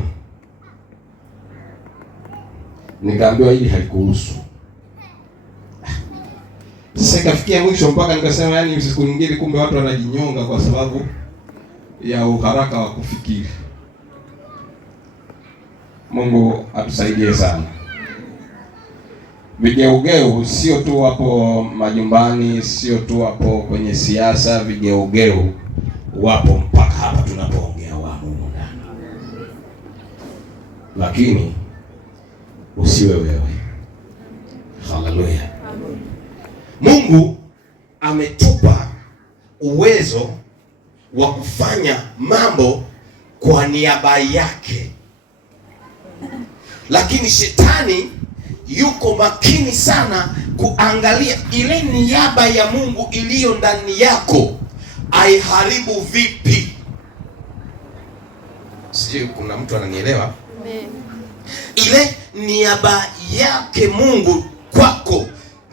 Nikaambiwa hili halikuhusu. Sasa ikafikia mwisho mpaka nikasema yani siku nyingine kumbe watu wanajinyonga kwa sababu ya uharaka wa kufikiri. Mungu atusaidie sana. Vigeugeu sio tu wapo majumbani, sio tu wapo kwenye siasa, vigeugeu wapo mpaka hapa tunapoongea wamo ndani. Lakini usiwe wewe. Haleluya. Mungu ametupa uwezo wa kufanya mambo kwa niaba yake. Lakini shetani yuko makini sana kuangalia ile niaba ya Mungu iliyo ndani yako aiharibu vipi. Sijui kuna mtu ananielewa? Ile niaba yake Mungu kwako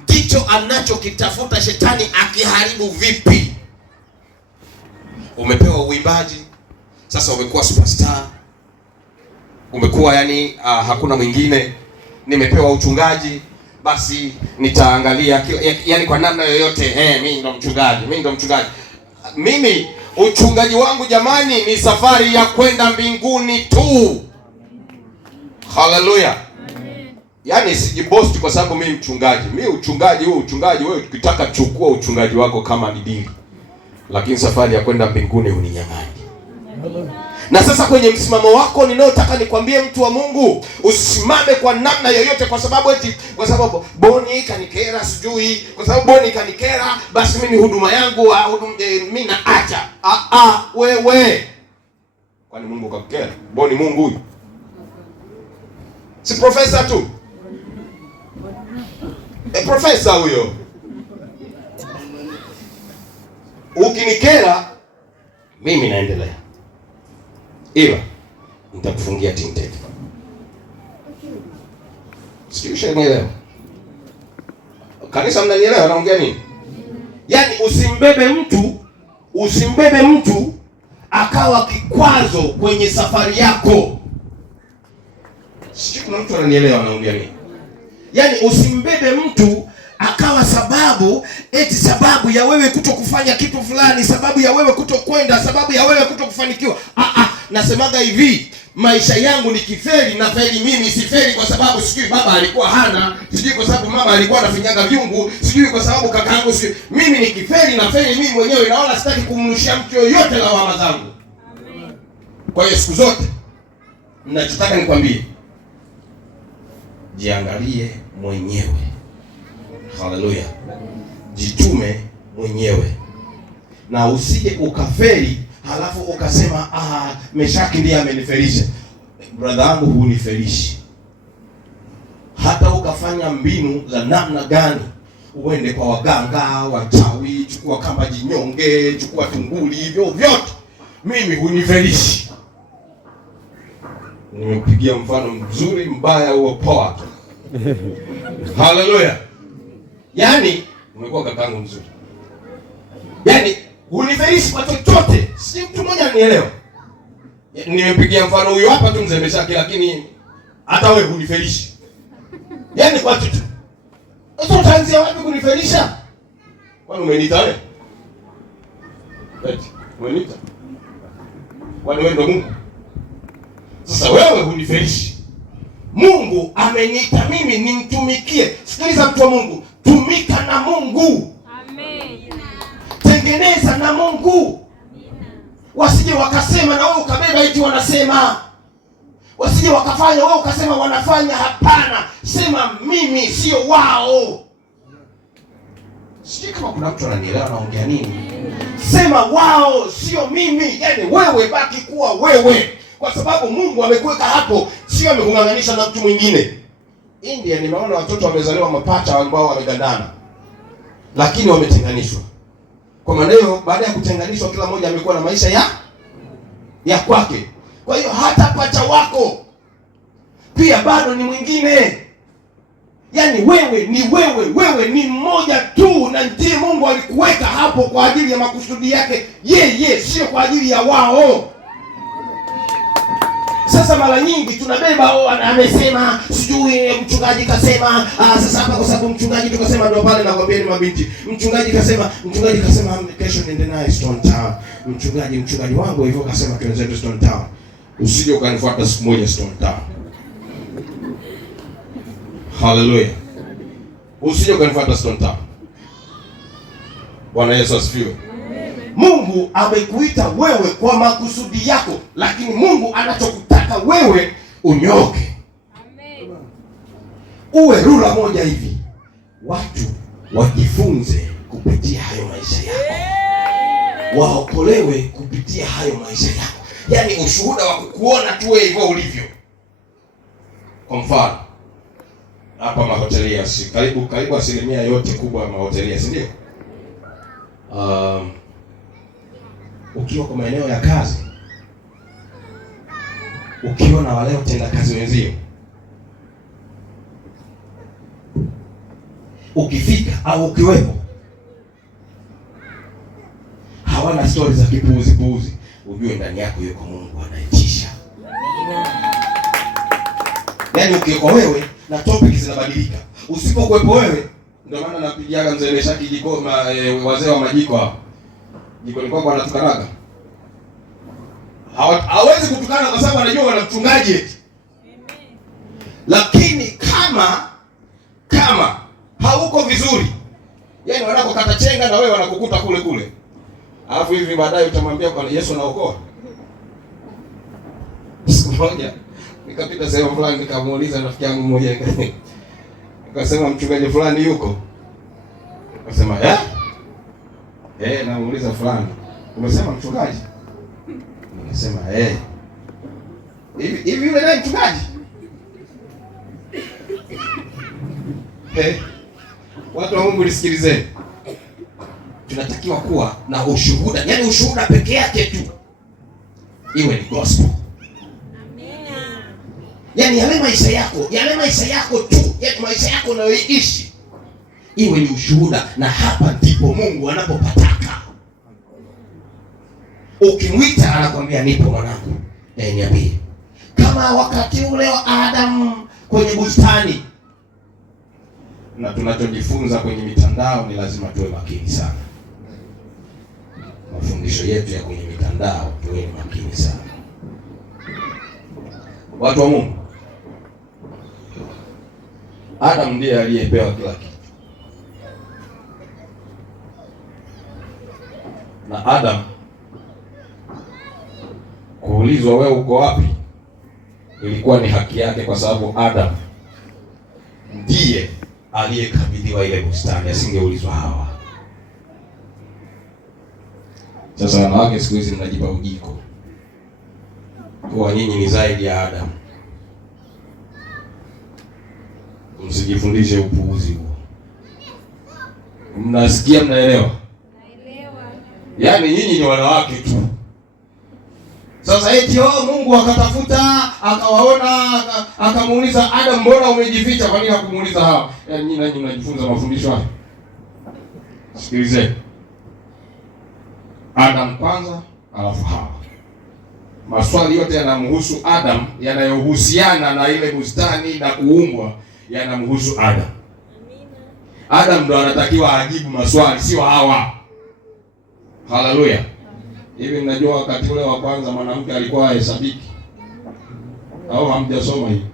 ndicho anachokitafuta shetani akiharibu vipi. Umepewa uimbaji, sasa umekuwa superstar. Umekuwa yani hakuna mwingine. Nimepewa uchungaji, basi nitaangalia yani kwa namna yoyote, mimi ndo mchungaji, mimi ndo mchungaji. Mimi uchungaji wangu jamani ni safari ya kwenda mbinguni tu. Haleluya. Yani sijiboast kwa sababu mimi mchungaji. Mimi uchungaji wewe ukitaka chukua uchungaji wako kama ni dini. Lakini safari ya kwenda mbinguni uninyang'anyi. Na sasa kwenye msimamo wako ninayotaka nikwambie mtu wa Mungu, usimame kwa namna yoyote kwa sababu Boni kanikera sijui, kwa sababu Boni kanikera basi mimi huduma yangu mimi naacha. Wewe. Kwani Mungu kakukera? Boni Mungu huyu? Si profesa tu? Profesa huyo. Ukinikera mimi naendelea. Ila nitakufungia tinted. Sijui ushanielewa. Kanisa mnanielewa naongea nini? Yaani usimbebe mtu akawa kikwazo kwenye safari yako. Sijui kuna mtu ananielewa naongea nini? Yaani usimbebe mtu akawa sababu ya wewe kutokufanya kitu fulani, sababu ya wewe kutokwenda, sababu ya wewe kutokufanikiwa. Nasemaga hivi, maisha yangu nikifeli na feli mimi, sifeli kwa sababu sijui baba alikuwa hana, sijui kwa sababu mama alikuwa anafinyaga vyungu, sijui kwa sababu kakaangu sijui. Mimi nikifeli na feli mimi mwenyewe, naona sitaki kumrushia mtu yoyote lawama zangu. Amen. Kwa hiyo siku zote ninachotaka nikwambie, jiangalie mwenyewe. Haleluya. Jitume mwenyewe. Na usije ukafeli halafu ukasema Meshaki ndiye amenifelisha. Brother yangu, hunifelishi. Hata ukafanya mbinu za namna gani, uende kwa waganga, wachawi, chukua kamba jinyonge, chukua tunguli, hivyo vyote, mimi hunifelishi. Nimekupigia mfano mzuri, mbaya huo poa. Haleluya. Yaani umekuwa kakangu mzuri. Yaani hunifelishi kwa chochote. Si mtu mmoja anielewa. Nimepigia mfano huyo hapa tu mzee Meshaki, lakini hata wewe hunifelishi. Yaani kwa chochote. Sasa utaanzia wapi kunifelisha? Kwani umeniita wewe? Eti, umeniita? Kwani wewe ndo Mungu? Sasa wewe hunifelishi. Mungu ameniita mimi nimtumikie. Sikiliza mtu wa Mungu, tumika na Mungu. Amen. Tengeneza na Mungu. Amina. Wasije wakasema na wewe ukabeba eti wanasema. wasije wakafanya wewe ukasema wanafanya. Hapana, sema mimi, sio wao. Sijui kama kuna mtu ananielewa naongea nini. Sema wao, sio mimi. Yaani wewe baki kuwa wewe, kwa sababu Mungu amekuweka hapo, sio amekung'ang'anisha na mtu mwingine. India nimeona watoto wamezaliwa mapacha ambao wamegandana, lakini wametenganishwa. Kwa maana hiyo baada ya kutenganishwa kila mmoja amekuwa na maisha ya kwake. Kwa hiyo hata pacha wako pia bado ni mwingine. Yaani wewe ni mmoja tu, na ndiye Mungu alikuweka hapo kwa ajili ya makusudi yake yeye, sio kwa ajili ya wao. Sasa mara nyingi tunabeba amesema, sijui mchungaji kasema. Sasa hapa kwa sababu mchungaji tukasema, ndio pale nakwambia ni mabinti. Mchungaji kasema kesho niende naye Stone Town. Mchungaji wangu hivyo kasema tuenzetu Stone Town. Usije ukanifuata siku moja Stone Town. Hallelujah. Usije ukanifuata Stone Town. Bwana Yesu asifiwe. Mungu amekuita wewe kwa makusudi yako, lakini Mungu anachokutaka wewe unyoke. Amen. Uwe rula moja hivi. Watu wajifunze kupitia hayo maisha yako. Waokolewe kupitia hayo maisha yako. Yaani ushuhuda wa kukuona tu wewe hivyo ulivyo. Kwa mfano, hapa mahotelia karibu asilimia yote kubwa ya mahotelia, si ndio? Ukiwa kwa maeneo ya kazi, ukiwa na wale utenda kazi wenzio, ukifika au ukiwepo, hawana stori za kipuuzi, ujue ndani yako yuko Mungu anaitisha. Yaani ukiwa wewe na topic zinabadilika. Usipokuwepo wewe, ndio maana napigiaga mzee Meshaki jiko wazee wa majiko hapa. Jikoni kwako anatukanaga. Hawezi kutukana kwa sababu anajua wana mchungaji eti. Lakini kama hauko vizuri, yaani wanakokata chenga na wewe wanakukuta kule. Alafu hivi baadaye utamwambia kwa Yesu anaokoa. Siku moja nikapita sehemu fulani nikamuuliza rafiki yangu mmoja nikasema mchungaji fulani yuko? Akasema namuuliza fulani. Umesema mchungaji? Nikasema hivi yule naye mchungaji? Watu wa Mungu nisikilizeni. Tunatakiwa kuwa na ushuhuda, yaani ushuhuda peke yake tu iwe ni gospel. Yaani yale maisha yako tu, yaani maisha yako unayoishi iwe ni ushuhuda, na hapa ndipo Mungu anapopataka. Ukimwita anakwambia nipo mwanangu, niambie. Kama wakati ule wa Adam kwenye bustani. Na tunachojifunza kwenye mitandao ni lazima tuwe makini sana. Mafundisho yetu ya kwenye mitandao tuwe makini sana. Watu wa Mungu, Adam ndiye aliyepewa kila kitu. Na Adam kuulizwa wewe uko wapi ilikuwa ni haki yake, kwa sababu Adam ndiye aliyekabidhiwa ile bustani, asingeulizwa Hawa. Sasa wanawake siku hizi mnajipa ujiko kwa nyinyi ni zaidi ya Adam. Msijifundishe upuuzi huo. Mnasikia, mnaelewa? Naelewa. Yaani nyinyi ni wanawake tu. Sasa eti Mungu akatafuta, akawaona, akamuuliza Adam, mbona umejificha? Kwa nini hakumuuliza Hawa? Yaani nyinyi nanyi mnajifunza mafundisho haya. Sikilizeni. Adam kwanza, alafu Hawa. Maswali yote yanamhusu Adam, yanayohusiana na ile bustani na kuumbwa yanamhusu Adam. Adam ndo anatakiwa ajibu maswali, sio Hawa. Haleluya. Hivi mnajua wakati ule wa kwanza mwanamke alikuwa hahesabiki? Au hamjasoma hivi?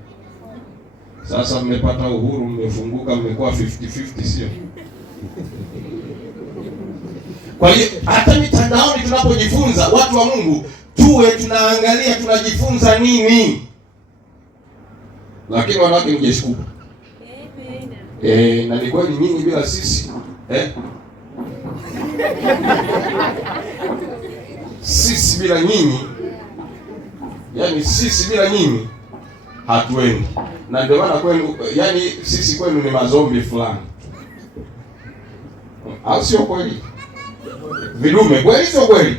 Sasa mmepata uhuru, mmefunguka, mmekuwa 50-50, sio? Kwa hiyo hata mitandaoni tunapojifunza, watu wa Mungu, tuwe tunaangalia tunajifunza nini. lakini wanawake ni jeshi kubwa. Na ni kweli nyinyi bila sisi sisi bila nyinyi, yani sisi bila nyinyi hatuendi. Na ndio maana kwenu, yani sisi kwenu ni mazombi fulani, au sio kweli? Vidume kweli, sio kweli?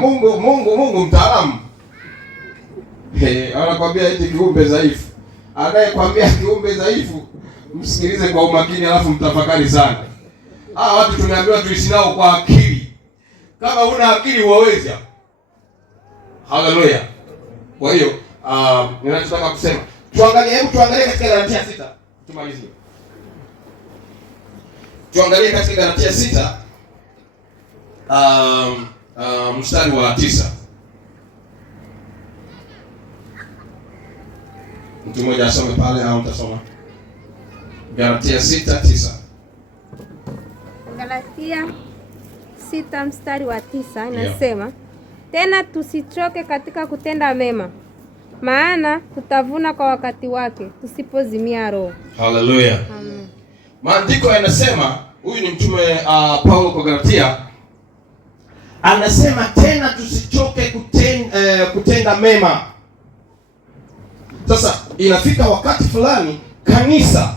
Mungu mtaalamu anakwambia eti kiumbe dhaifu. Anayekwambia kiumbe dhaifu, msikilize kwa umakini, alafu mtafakari sana. Watu tumeambiwa tuishi nao kwa akili. Kama huna akili huwezi. Haleluya. Kwa hiyo ninachotaka kusema, tuangalie katika Galatia 6. Tumalizie. Tuangalie katika Galatia 6 mstari wa 9. Mtu mmoja asome pale au mtasoma? Galatia 6:9. Galatia 6 mstari wa 9 inasema, tena tusichoke katika kutenda mema, maana tutavuna kwa wakati wake tusipozimia roho. Haleluya. Amen. Maandiko yanasema, huyu ni mtume Paulo kwa Galatia, anasema tena tusichoke kutenda mema. Sasa inafika wakati fulani kanisa,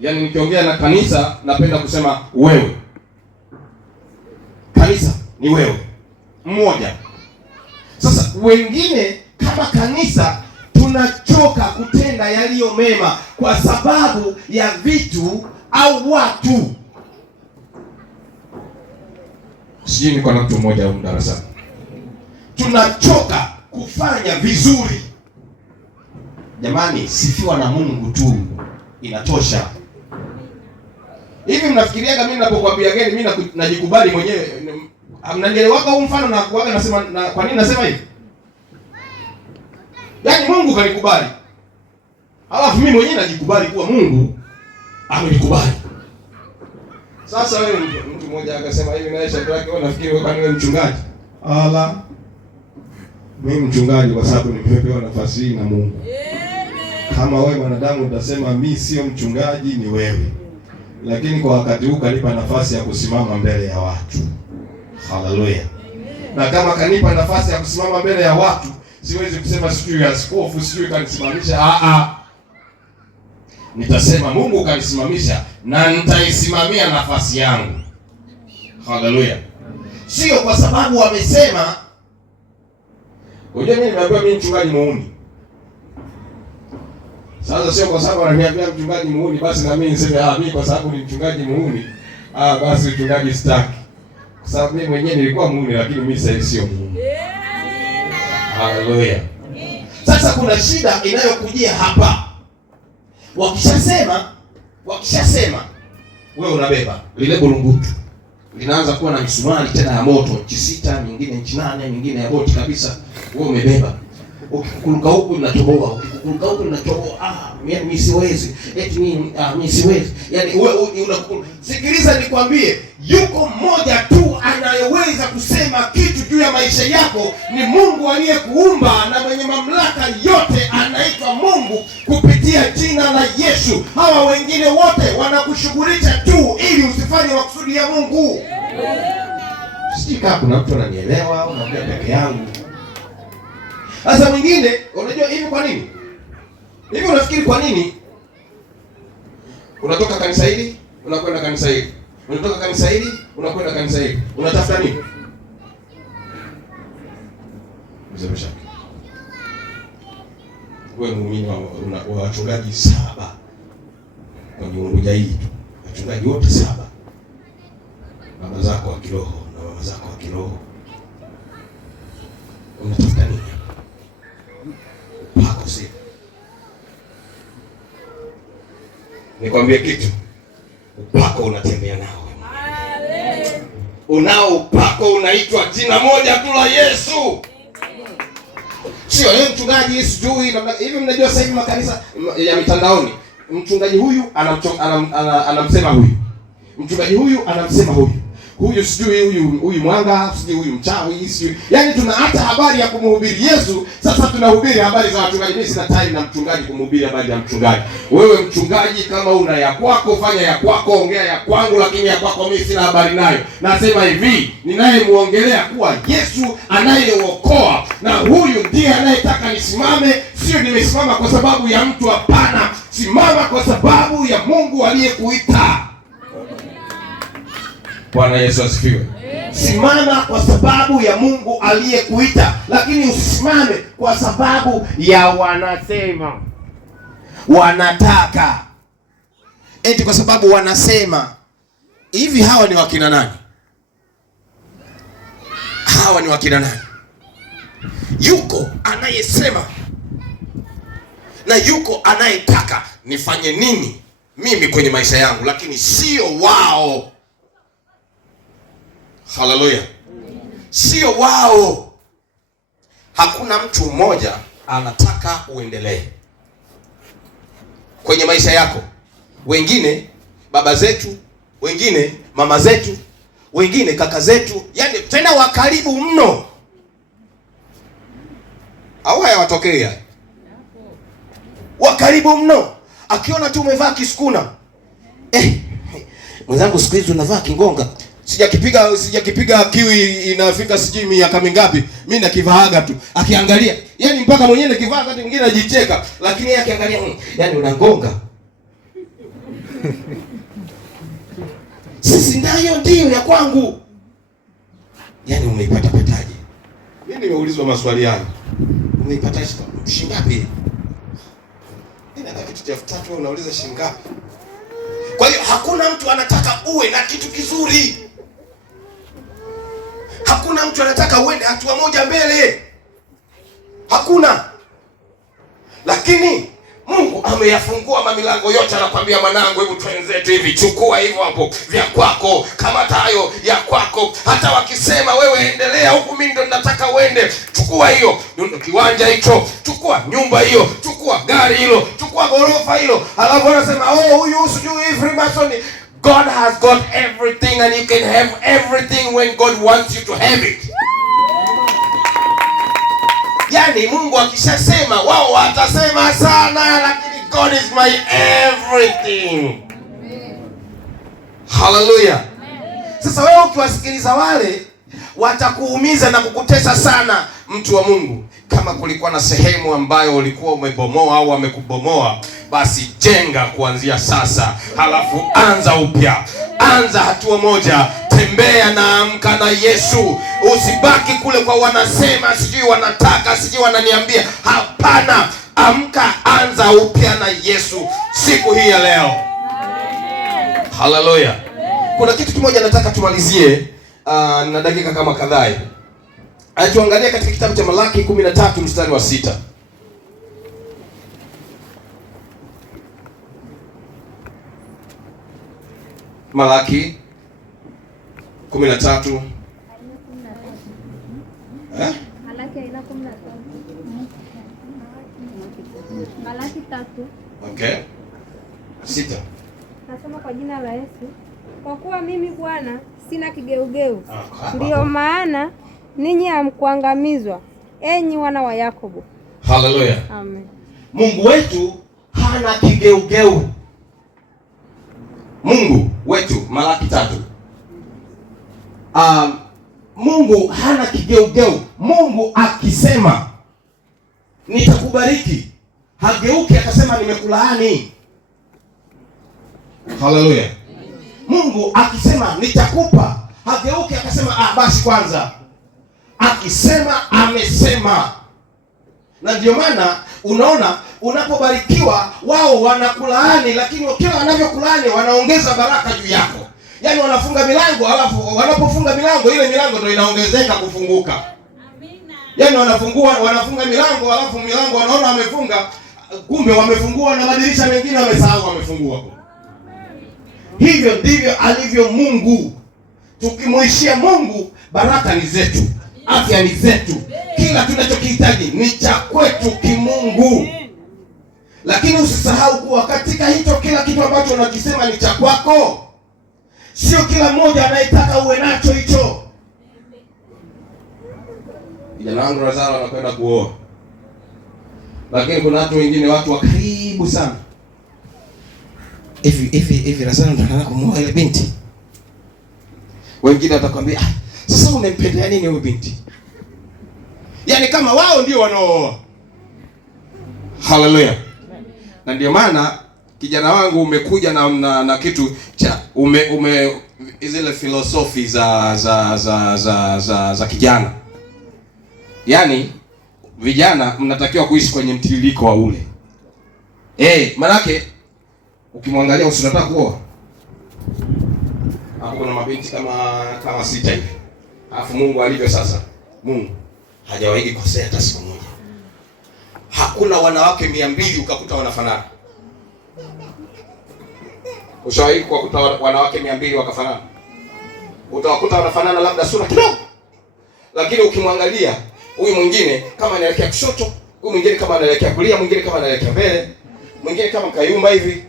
yani nikiongea na kanisa napenda kusema wewe. Kanisa ni wewe mmoja. Sasa wengine kama kanisa tunachoka kutenda yaliyo mema kwa sababu ya vitu au watu. Sijui niko na mtu mmoja huko darasani. Tunachoka kufanya vizuri. Jamani, sifiwa na Mungu tu inatosha. Hivi mnafikiria kama mimi ninapokuambia gani mimi najikubali mwenyewe? Mnanielewa huu mfano na kuaga nasema kwa nini nasema hivi? Yaani Mungu kanikubali. Alafu mimi mwenyewe najikubali kuwa Mungu amenikubali. Sasa wewe mtu mmoja akasema hivi na shaka yake, wewe nafikiri wewe kani wewe mchungaji? Ala. Mimi mchungaji kwa sababu nimepewa nafasi hii na Mungu. Kama wewe mwanadamu utasema mimi sio mchungaji, ni wewe. Lakini kwa wakati huu kanipa nafasi ya kusimama mbele ya watu. Haleluya. Na kama kanipa nafasi ya kusimama mbele ya watu, siwezi kusema sijui askofu sijui kanisimamisha. Nitasema Mungu kanisimamisha na nitaisimamia nafasi yangu. Haleluya. Sio kwa sababu wamesema. Unajua mimi nimeambiwa mimi mchungaji muuni. Sasa sio kwa sababu ananiambia mchungaji muuni basi na mimi niseme mimi kwa sababu ni mchungaji muuni basi mchungaji staki. Kwa sababu mimi mwenyewe nilikuwa muuni lakini mimi sasa sio muuni. Haleluya. Sasa kuna shida inayokujia hapa. Wakishasema wewe unabeba lile burungutu. Linaanza kuwa na misumari tena ya moto, inchi 6, nyingine inchi 8, nyingine ya boti kabisa. Wewe umebeba. Ukikuruka huku unatoboa, ukikuruka huku unatoboa. Mimi siwezi. Eti mimi siwezi. Yaani wewe sikiliza nikwambie, yuko mmoja tu anayeweza kusema kitu juu ya maisha yako, ni Mungu aliyekuumba na mwenye mamlaka yote, anaitwa Mungu kupitia jina la Yesu. Hawa wengine wote wanakushughulisha tu ili usifanye makusudi ya Mungu. Sijui kama kuna mtu ananielewa au naongea peke yangu. Sasa mwingine, unajua hivi kwa nini? Hivi unafikiri kwa nini? Unatoka kanisa hili, unakwenda kanisa hili. Unatoka kanisa hili, unakwenda kanisa hili. Unatafuta nini? Mzee, wewe muumini wa wachungaji 7. Kwenye Unguja hii tu. Wachungaji wote 7. Baba zako wa kiroho na mama zako wa kiroho. Unatafuta nini? Pako si. Nikwambie kitu. Upako unatembea nao. Amen. Unao upako unaitwa jina moja tu la Yesu. Sio yeye mchungaji Yesu sijui hivi. Mnajua sasa hivi makanisa ya mitandaoni, mchungaji huyu anamsema huyu. Mchungaji huyu anamsema huyu. huyu sijui huyu mwanga, sijui huyu mchawi, sijui. Yaani tuna hata habari ya kumhubiri Yesu, sasa tunahubiri habari za wachungaji. Mimi sina time na mchungaji kumhubiri habari ya mchungaji. Wewe mchungaji, kama una ya kwako, fanya ya kwako, ongea ya kwangu, lakini ya kwako mimi sina habari nayo. Nasema hivi, ninayemuongelea kuwa Yesu anayeokoa, na huyu ndiye anayetaka nisimame. Sio nimesimama kwa sababu ya mtu, hapana. Simama kwa sababu ya Mungu aliyekuita. Bwana Yesu asifiwe. Simama kwa sababu ya Mungu aliyekuita, lakini usisimame kwa sababu ya wanasema, wanataka, eti kwa sababu wanasema. Hivi hawa ni wakina nani? Hawa ni wakina nani? Yuko anayesema na yuko anayetaka nifanye nini mimi kwenye maisha yangu, lakini sio wao. Haleluya. Sio wao. Hakuna mtu mmoja anataka uendelee kwenye maisha yako. Wengine baba zetu, wengine mama zetu, wengine kaka zetu, yani tena wa karibu mno. Au haya watokea wa karibu mno, akiona tu umevaa kisukuna, mwenzangu siku hizi unavaa kingonga. Sijakipiga kiwi inafika sijui miaka mingapi, mimi nakivaaga tu. Akiangalia, yani mpaka mwenyewe nakivaa, wakati mwingine anajicheka, lakini yeye akiangalia, yani unangonga. Sisi nayo ndio ya kwangu. Yani umeipata pataje? Mimi nimeulizwa maswali hayo. Umeipata shilingi ngapi? Nataka kitu cha 3000, unauliza shilingi ngapi? Kwa hiyo hakuna mtu anataka uwe na kitu kizuri. Hakuna mtu anataka uende hatua moja mbele. Hakuna. Lakini Mungu ameyafungua mamilango yote, anakuambia mwanangu, hebu twenzetu hivi, chukua hivyo hapo vya kwako, kama tayo ya kwako. Hata wakisema wewe endelea huku, mimi ndo nataka uende, chukua hiyo kiwanja hicho, chukua nyumba hiyo, chukua gari hilo, chukua gorofa hilo. Alafu wanasema huyu sijui Freemason. God has got everything, and you can have everything when God wants you to have it. Yani Mungu akishasema, wao watasema sana, lakini God is my everything. Hallelujah. Sasa wewe ukiwasikiliza wale, watakuumiza na kukutesa sana, mtu wa Mungu. Kama kulikuwa na sehemu ambayo ulikuwa umebomoa au amekubomoa, basi jenga kuanzia sasa, halafu anza upya. Anza hatua moja, tembea na amka na Yesu. Usibaki kule kwa wanasema, sijui wanataka, sijui wananiambia. Hapana, amka, anza upya na Yesu siku hii ya leo. Haleluya. Kuna kitu kimoja nataka tumalizie, na dakika kama kadhaa. Tuangalie katika kitabu cha Malaki 13 mstari wa 6. Malaki 13. Malaki 3. Okay. 6. Nasoma kwa jina la Yesu. Kwa kuwa mimi Bwana sina kigeugeu. Ndiyo maana ninyi hamkuangamizwa, enyi wana wa Yakobo. Haleluya. Amen. Mungu wetu hana kigeugeu. Mungu wetu, Malaki 3. Mungu hana kigeugeu. Mungu akisema nitakubariki, hageuki akasema nimekulaani. Haleluya. Mungu akisema nitakupa, hageuki akasema basi kwanza. Akisema amesema. Na ndio maana unaona unapobarikiwa wao wanakulaani, lakini kila wanavyokulaani wanaongeza baraka juu yako. Yaani wanafunga milango, alafu wanapofunga milango ile milango ndio inaongezeka kufunguka. Amina. Yaani wanafunga milango, alafu milango wanaona wamefunga, kumbe wamefungua na madirisha mengine wamesahau wamefungua. Hivyo ndivyo alivyo Mungu. Tukimuishia Mungu, baraka ni zetu, afya ni zetu, kila tunachokihitaji ni cha kwetu kimungu. Lakini usisahau kuwa katika hicho kila kitu ambacho unakisema ni cha kwako, Sio kila mmoja anayetaka uwe nacho hicho. Kijana wangu Lazaro anakwenda kuoa, lakini kuna watu wengine, watu wa karibu sana, hivi Lazaro ndo anataka kumuoa ile binti. Wengine watakwambia, sasa umempendea nini huyo binti? Yaani kama wao ndio wanaooa. Haleluya. Na ndio maana kijana wangu umekuja na kitu cha zile filosofi za kijana. Yaani vijana mnatakiwa kuishi kwenye mtiririko wa ule. Manake ukimwangalia usinataka kuoa. Hapo kuna mabinti kama 6 hivi. Alafu Mungu alivyo sasa. Mungu hajawahi kukosea hata siku moja. Hakuna wanawake 200 ukakuta wanafanana. Ushawahi kukuta wanawake 200 wakafanana? Utawakuta wanafanana labda sura kidogo. Lakini ukimwangalia huyu mwingine kama anaelekea kushoto, huyu mwingine kama anaelekea kulia, mwingine kama anaelekea mbele, mwingine kama kayumba hivi.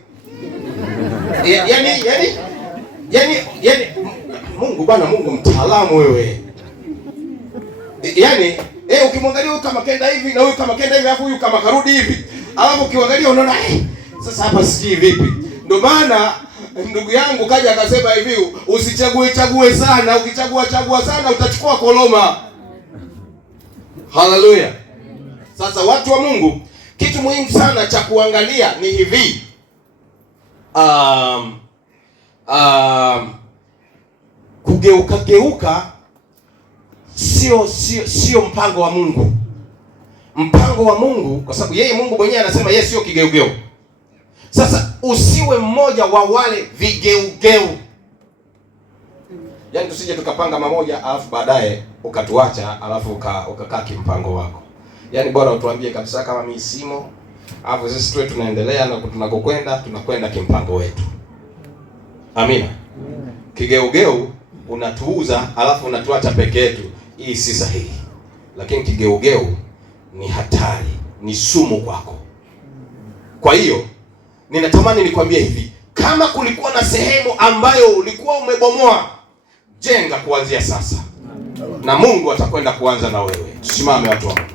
Yaani Mungu bwana, Mungu mtaalamu wewe. Yaani ukimwangalia huyu kama kenda hivi na huyu kama kenda hivi, alafu huyu kama karudi hivi. Alafu ukiangalia unaona sasa hapa sijui vipi. Ndio maana ndugu yangu kaja akasema hivi, usichague sana, ukichagua sana utachukua koloma. Haleluya. Sasa watu wa Mungu, kitu muhimu sana cha kuangalia ni hivi. Kugeuka sio mpango wa Mungu. Mpango wa Mungu, kwa sababu yeye Mungu mwenyewe anasema yeye sio kigeugeu. Sasa usiwe mmoja wa wale vigeugeu. Yaani tusije tukapanga mamoja alafu baadaye ukatuacha alafu ukakaa kimpango wako. Yaani bora utuambie kabisa kama mimi simo, alafu sisi tuwe tunaendelea na tunakwenda kimpango wetu. Amina. Kigeugeu unatuuza alafu unatuacha peke yetu. Hii si sahihi. Lakini kigeugeu ni hatari, ni sumu kwako. Kwa hiyo ninatamani nikwambie hivi, kama kulikuwa na sehemu ambayo ulikuwa umebomoa, jenga kuanzia sasa. Na Mungu atakwenda kuanza na wewe. Tusimame watu wa Mungu.